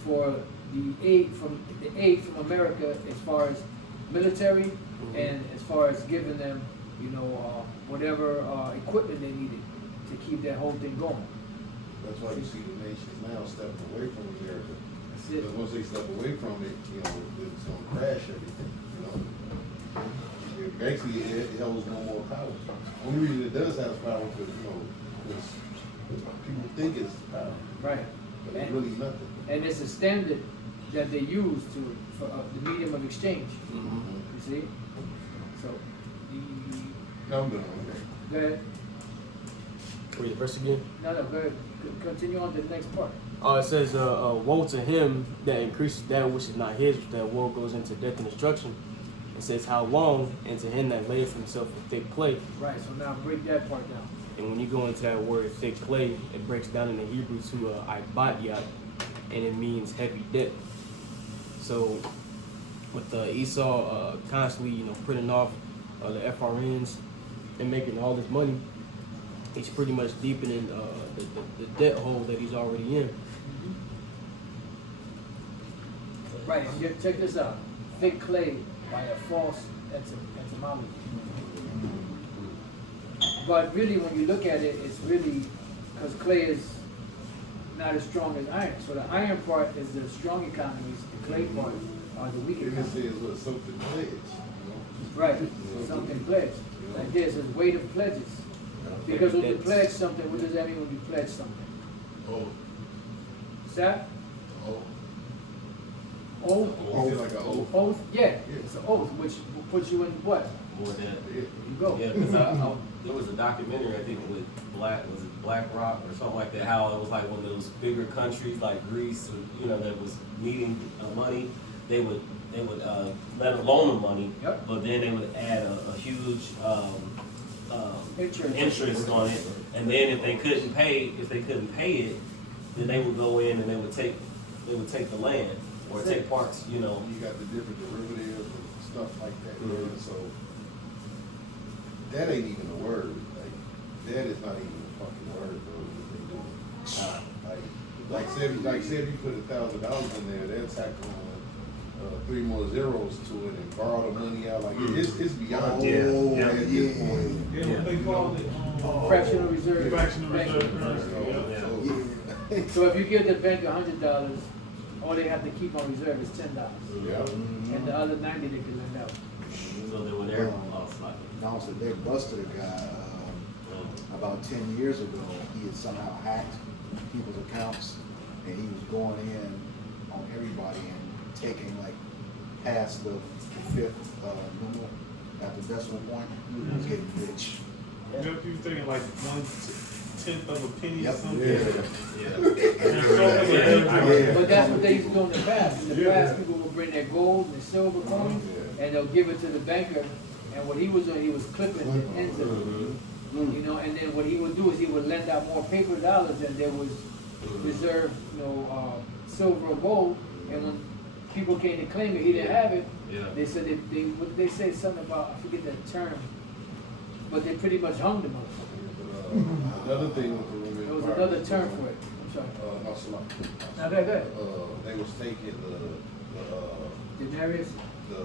for the aid from America as far as military and as far as giving them, whatever equipment they needed to keep that whole thing going. That's why you see the nations now stepping away from America. That's it. Because once they step away from it, it's going to crash everything. Basically, it holds no more power. The only reason it does have power is because people think it's power, Right. but it's really nothing. And it's a standard that they use for the medium of exchange. You see? So, No, I'm good. go ahead. Read the verse again. No, go ahead. Continue on to the next part. It says, "Woe to him that increases that which is not his, that woe goes into death and destruction." It says, "How long?" And to him that layeth himself with thick clay. Right, so now break that part down. And when you go into that word thick clay, it breaks down in the Hebrew to ibadyat, and it means heavy debt. So with Esau constantly, printing off the FRNs and making all this money, he's pretty much deepening the debt hole that he's already in. Right, and check this out. Thick clay by a false etymology. But really, when you look at it, it's really, because clay is not as strong as iron. So the iron part is the strong economies, the clay part are the weak It economies. says what, something pledge, Right, something pledged. Like this is weight of pledges. Because when you pledge something, what does that mean when you pledge something? Oh, Is that oh. oath? Is it like an oath? Oath, yeah, it's an oath, which puts you in what? More than that. There you go. Yeah, because there was a documentary, I think, with was it Black Rock or something like that, how it was like one of those bigger countries like Greece, or, you know, that was needing money. They would let them loan them money, Yep. but then they would add a huge Interest. interest on it, and then if they couldn't pay it, then they would go in and they would take the land or take parts, you know. You got the different derivatives and stuff like that, Mhm. man. So that ain't even a word. Like that is not even a fucking word, bro. What they do. Like say if you put $1,000 in there, they'll tack on 3 more zeros to it and borrow the money out. Like it's beyond Yeah. at this point. Yeah, what they call it? Fractional reserve. Fractional bank. reserve currency. Yeah. So, So if you give the bank $100, all they have to keep on reserve is $10, yeah. and the other 90 they can lend out. So they were there lost like Now, so they busted a guy, about 10 years ago. He had somehow hacked people's accounts, and he was going in on everybody and taking like past the fifth numeral at the decimal point. He was getting rich. You know, people taking like 1/10 of a penny or Yep. something. Yeah. But that's what they used to do in the past. In the Yeah. past, people would bring their gold and silver coins, and they'll give it to the banker. And what he was doing, he was clipping the ends of it. You know, and then what he would do is he would lend out more paper dollars than there was reserved, silver or gold. And when people came to claim it, he didn't have it. Yeah. They said what did they say something about, I forget that term, but they pretty much hung the motherfucker. Another thing with the Roman There was Empire another term for it. I'm sorry. Muscle. Now, go ahead. They was taking Denarius. the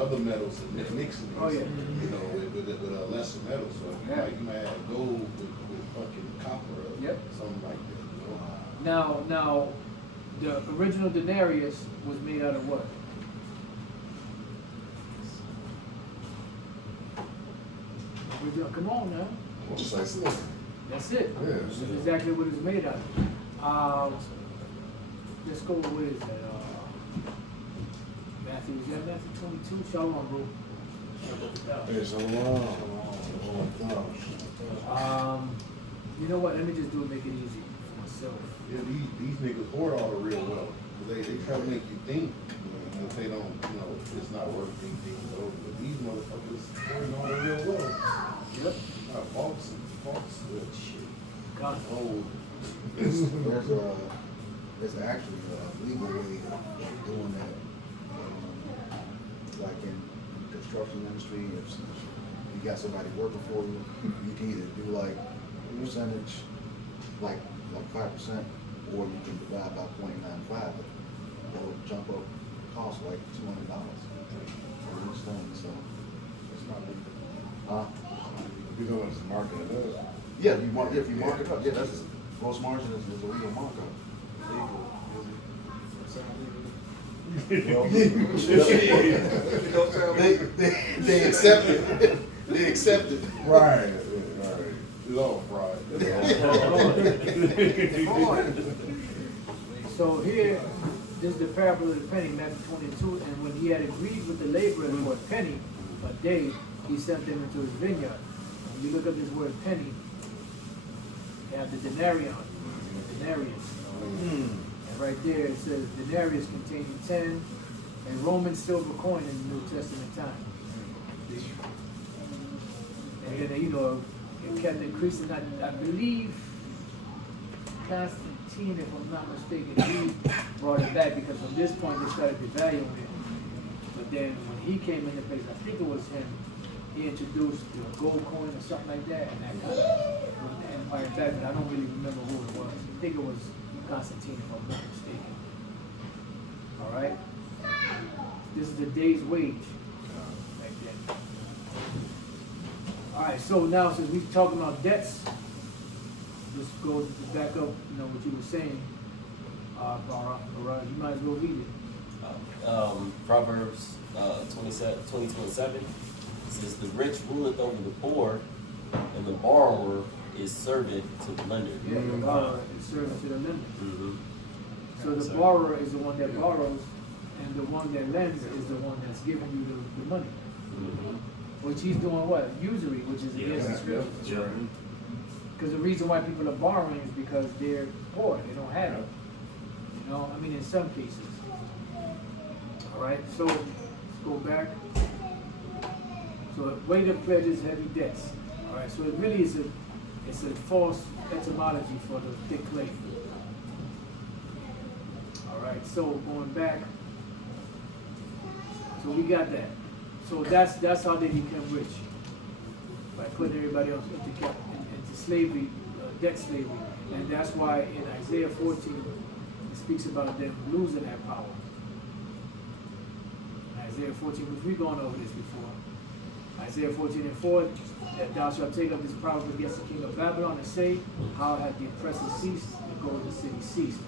other metals and mixing it. Oh, yeah. You know, with a lesser metal. So Yeah. like you might have gold with fucking copper or Yep. something like that. You know? Now, the original denarius was made out of what? Come on now. Just like silver. That's it. Yeah. That's exactly what it's made out of. Let's go with what is that? Matthew, is that Matthew 22? Shalom, bro. Hey, shalom. You know what? Let me just make it easy for myself. Yeah, these niggas hoard all the real wealth. They try to make you think that they don't, it's not worth anything. But these motherfuckers hoarding all the real wealth. Yep. Not false shit. God. Oh, There's actually a legal way of doing that. Like in the construction industry, if you got somebody working for you, you can either do like a percentage, like 5%, or you can divide by 0.95. That would jump up cost like $200 for each thing. So it's not big. You know what the market does. Yeah, if you mark it up, yeah, that's gross margin is a real markup. They accept it. They accept it. Right. it's all fraud. So here, this is the parable of the penny, Matthew 22, and when he had agreed with the laborers for a penny a day, he sent them into his vineyard. When you look up this word penny, you have the denarion, denarius. And right there it says denarius containing 10, and Roman silver coin in the New Testament time. And then, it kept increasing. I believe Constantine, if I'm not mistaken, he brought it back because from this point they started devaluing it. But then when he came into place, I think it was him, he introduced the gold coin or something like that, and that kind of brought the empire back, but I don't really remember who it was. I think it was Constantine, if I'm not mistaken. All right? This is the day's wage. Right there. All right, so now since we're talking about debts, just goes to back up, you know, what you were saying, Baraj, you might as well read it. Proverbs 20:27 says, "The rich ruleth over the poor, and the borrower is servant to the lender." Yeah, the borrower is servant to the lender. Mm-hmm. So the borrower is the one that borrows, and the one that lends is the one that's giving you the money. Mm-hmm. Which he's doing what? Usury, which is against the scriptures. That's right. Because the reason why people are borrowing is because they're poor, they don't have it. You know, I mean, in some cases. All right, so let's go back. So weight of pledges, heavy debts. All right, so it really is it's a false etymology for the thick clay. All right, so going back, so we got that. So that's how they became rich, by putting everybody else into slavery, debt slavery, and that's why in Isaiah 14 it speaks about them losing that power. Isaiah 14, which we've gone over this before. Isaiah 14:4, that thou shalt take up this proverb against the king of Babylon and say, how hath the oppressor ceased, the golden city ceased.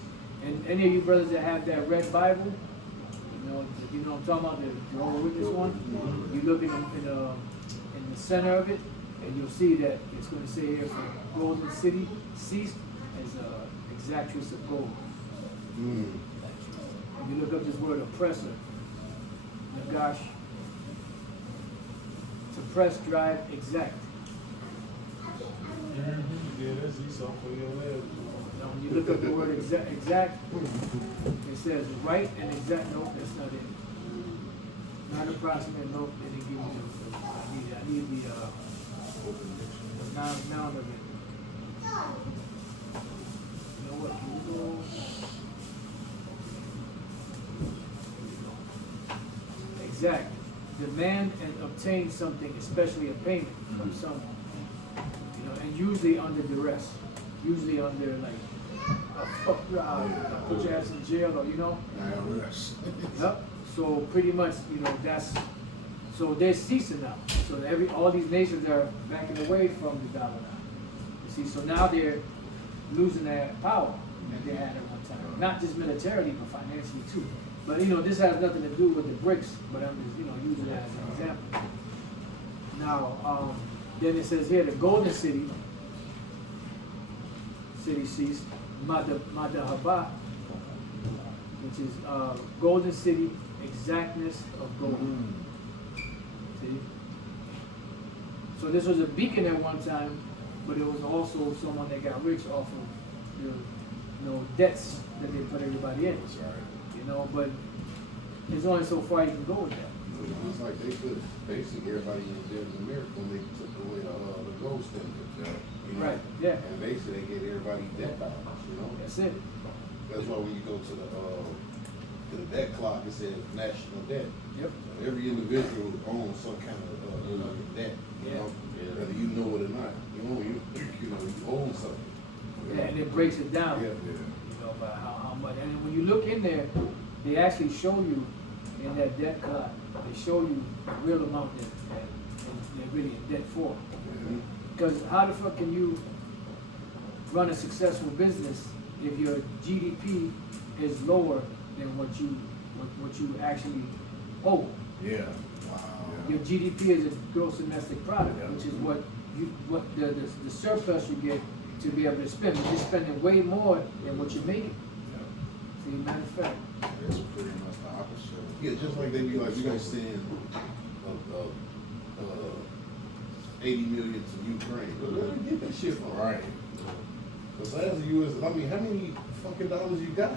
And any of you brothers that have that red Bible, you know what I'm talking about, the Jehovah's Witness one, you look in the center of it, and you'll see that it's going to say here, for golden city ceased as exactress of gold. Mm. If you look up this word oppressor, Nagash, suppress, drive, exact. Yeah, that's Esau for your leg. Now, when you look up the word exact, it says right and exact. Nope, that's not it. Not approximate. Nope, they didn't give me the. I need the noun of it. You know what? Can we go? Exact. Demand and obtain something, especially a payment from someone. You know, and usually under duress. Usually under like put your ass in jail, or you know. IRS. Yep. So pretty much, you know, that's so they're ceasing now. So all these nations are backing away from the dollar now. You see, so now they're losing their power that they had at one time. Not just militarily, but financially too. But you know, this has nothing to do with the BRICS, but I'm just, you know, using that as an example. Now, then it says here, the golden city ceased, Madahaba, which is golden city, exactness of gold. See? So this was a beacon at one time, but it was also someone that got rich off of the debts that they put everybody in. That's right. You know, but there's only so far you can go with that. It's like they put basically everybody in there in America when they took away the gold standard. You know? Right, yeah. And basically they get everybody debt balance, you know? That's it. That's why when you go to the debt clock, it says national debt. Yep. So every individual owns some kind of debt, you Yeah. know? Whether you know it or not, you own something. You know? Yeah, and it breaks it down. Yeah. You know, by how much. And when you look in there, they actually show you in that debt clock, they show you the real amount that they're really in debt for. Because how the fuck can you run a successful business if your GDP is lower than what you actually owe? Yeah. Wow. Your GDP is a gross domestic product, Yeah. which is what the surplus you get to be able to spend. But you're spending way more than what you're making. See, matter of fact. It's pretty much the opposite. Yeah, just like they be like, we gonna send 80 million to Ukraine. But where they get that shit from? Right. Because as a U.S., I mean, how many fucking dollars you got?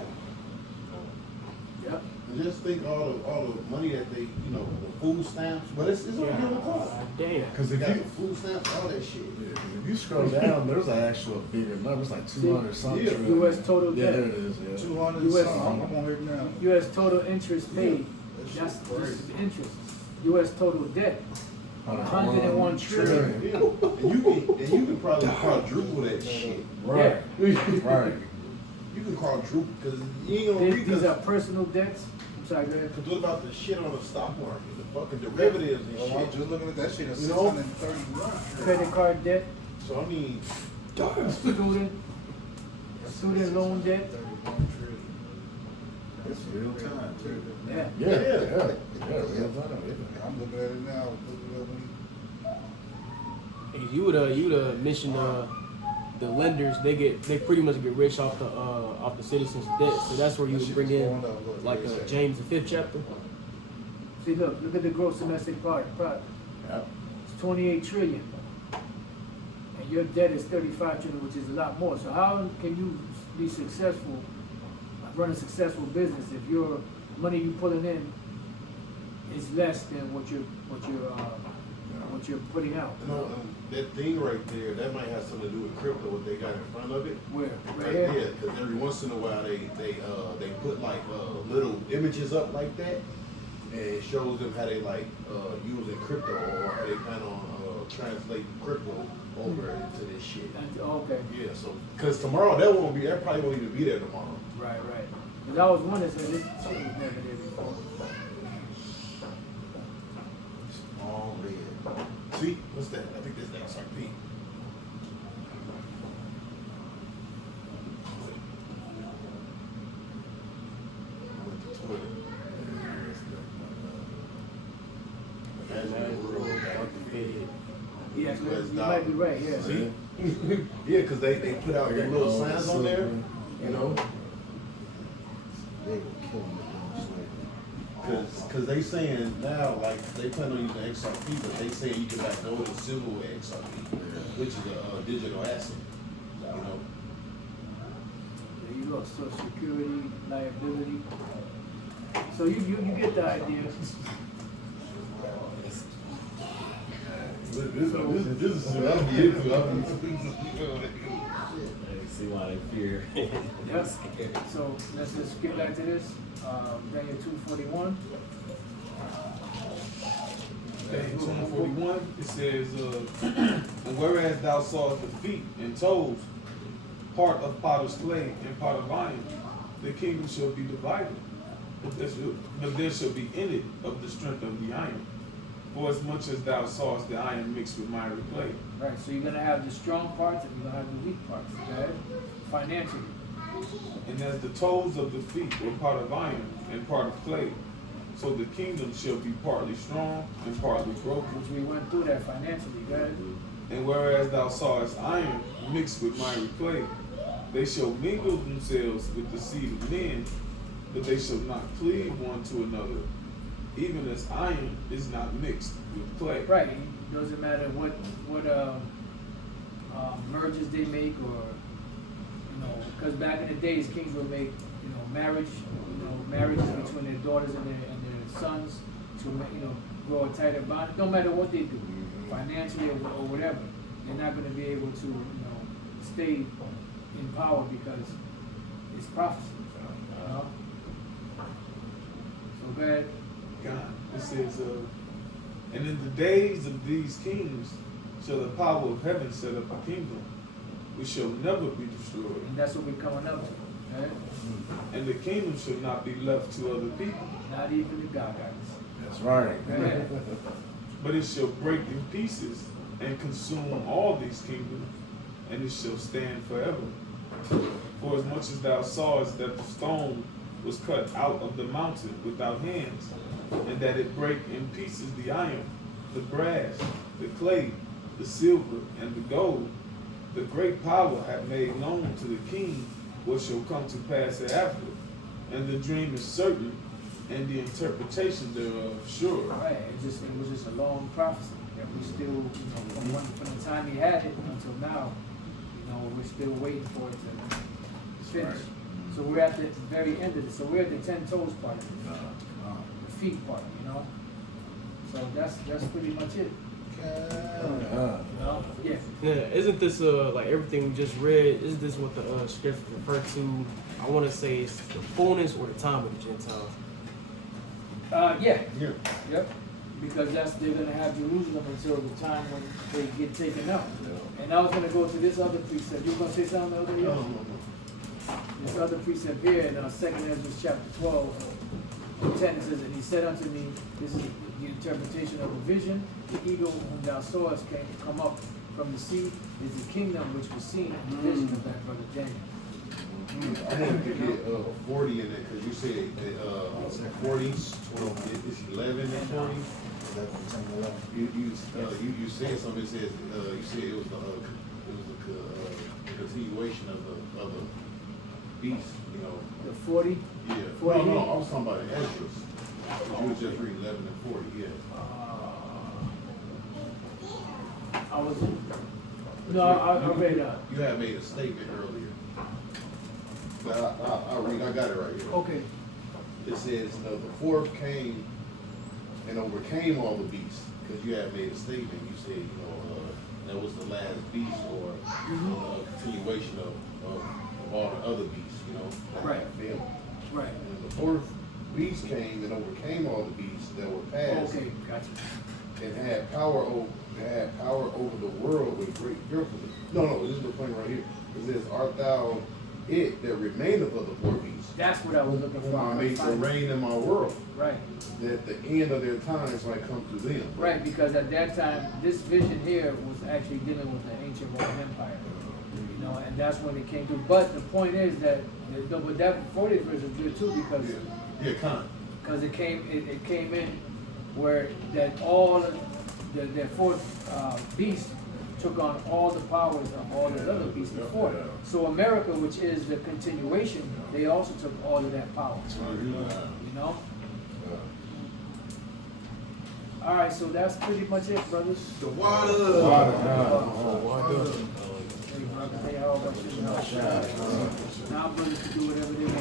Yep. And just think all the money that they, the food stamps, but it's on the other part. Damn. Because They if got you the food stamps, all that shit. if you scroll down, there's an actual bigger number. It's like 200 something. Yeah. trillion. U.S. total Yeah, debt. there it is. Yeah. 200 US something. I'm on here now. U.S. total interest paid. Yeah. That's this is the interest. U.S. total debt. 101 trillion. Yeah. And you can probably quadruple that shit. Right. Right. You can quadruple because you ain't gonna read These are this. personal debts. I'm sorry, go ahead. Cause what about the shit on the stock market, the fucking derivatives and Well, I'm shit? just looking at that shit. It's You know? 630 grand. Credit card debt. So I mean, student loan debt. 31 trillion. That's real time too. Yeah. Yeah, real time, yeah. I'm looking at it now, looking at when You would mention the lenders. They pretty much get rich off the citizens' debt. So that's where you would bring in like James the 5th chapter. See, look at the gross domestic product. Yeah. It's 28 trillion. And your debt is 35 trillion, which is a lot more. So how can you be successful, run a successful business if your money you pulling in is less than what you're putting out? No, that thing right there, that might have something to do with crypto, what they got in front of it. Where? Right there, because every once in a while they put like little images up like that, and it shows them how they like using crypto or how they kind of translate crypto over into this shit. Okay. Yeah, so because tomorrow that probably won't even be there tomorrow. Right. Because I was wondering, so this was never there before. All red. See, what's that? I think that's the XRP. Went to Twitter. Imagine the world got defeated. Yeah, you might be right. Yeah. See? Yeah, because they put out their little signs on there, you know, they will kill me with them slavery. because they saying now, like, they plan on using XRP, but they say you can backdoor the civil XRP, which is a digital asset, you know. There you go. Social Security, liability. So you get the idea. This is what I'm getting to. I see why they fear. Yep. So let's just get back to this. Daniel 2:41. Daniel 2:41, it says, and whereas thou sawest the feet and toes, part of potter's clay and part of iron, the kingdom shall be divided, but there shall be in it of the strength of the iron. For as much as thou sawest the iron mixed with miry clay. Right. So you're gonna have the strong parts and you're gonna have the weak parts. Okay. Financially. And as the toes of the feet were part of iron and part of clay, so the kingdom shall be partly strong and partly broken. Which we went through that financially, guys. And whereas thou sawest iron mixed with miry clay, they shall mingle themselves with the seed of men, but they shall not cleave one to another, even as iron is not mixed with clay. Right. It doesn't matter what mergers they make, or because back in the days, kings would make marriages between their daughters and their sons to grow a tighter bond. No matter what they do, financially or whatever, they're not going to be able to stay in power because it's prophecy. So bad. God, it says, and in the days of these kings shall the power of heaven set up a kingdom, which shall never be destroyed. And that's what we're coming up to. Right? And the kingdom shall not be left to other people, Not even the God guys. That's right. Right? but it shall break in pieces and consume all these kingdoms, and it shall stand forever. For as much as thou sawest that the stone was cut out of the mountain without hands, and that it brake in pieces the iron, the brass, the clay, the silver, and the gold, the great power hath made known to the king what shall come to pass hereafter. And the dream is certain, and the interpretation thereof sure. Right. It was just a long prophecy that we still, from the time he had it until now, we're still waiting for it to finish. Right. So we're at the very end of it. So we're at the 10 toes part of it, the feet part, So that's pretty much it. Yeah. Yeah, isn't this like everything we just read? Isn't this what the scripture referred to? I want to say it's the fullness or the time of the Gentiles. Yeah. Yeah. Yep. Because they're gonna have Jerusalem until the time when they get taken out. And I was gonna go to this other precept. You were gonna say something other here? No. This other precept here in 2nd Ezra chapter 12, 10, it says, and he said unto me, this is the interpretation of the vision, the eagle whom thou sawest came come up from the sea, is the kingdom which was seen in the vision of that brother Daniel. I wanted to get 40 in there because you said 40, it's 11 and 20. You said something. It says you said it was the continuation of the beast. You know. The 40? Yeah. 40? No, I was talking about Ezra's. You was just reading 11 and 40. Yeah. I was, no, I read You had made a statement earlier. But I'll read. I got it right here. okay, It says the fourth came and overcame all the beasts, because you had made a statement. You said, you know, that was the last beast, or a continuation of all the other beasts, you know, that Right. had failed. right, And the fourth beast came and overcame all the beasts that were past, okay, gotcha. and had power over the world with great fearfulness. No, this is the point right here. It says, art thou it that remaineth of the four beasts, That's what I was looking whom for. I made to reign in my world, Right, that the end of their times might come to them. right, because at that time, this vision here was actually dealing with the ancient Roman Empire. You know, and that's when it came to, but the point is that, but that 40th verse is good too, because Yeah, kind. because it came in where that all the fourth beast took on all the powers of all the other beasts before. So America, which is the continuation, they also took all of that power. You know. All right, so that's pretty much it, brothers. The water. Hey, brothers, they all about you know. Now brothers can do whatever they want.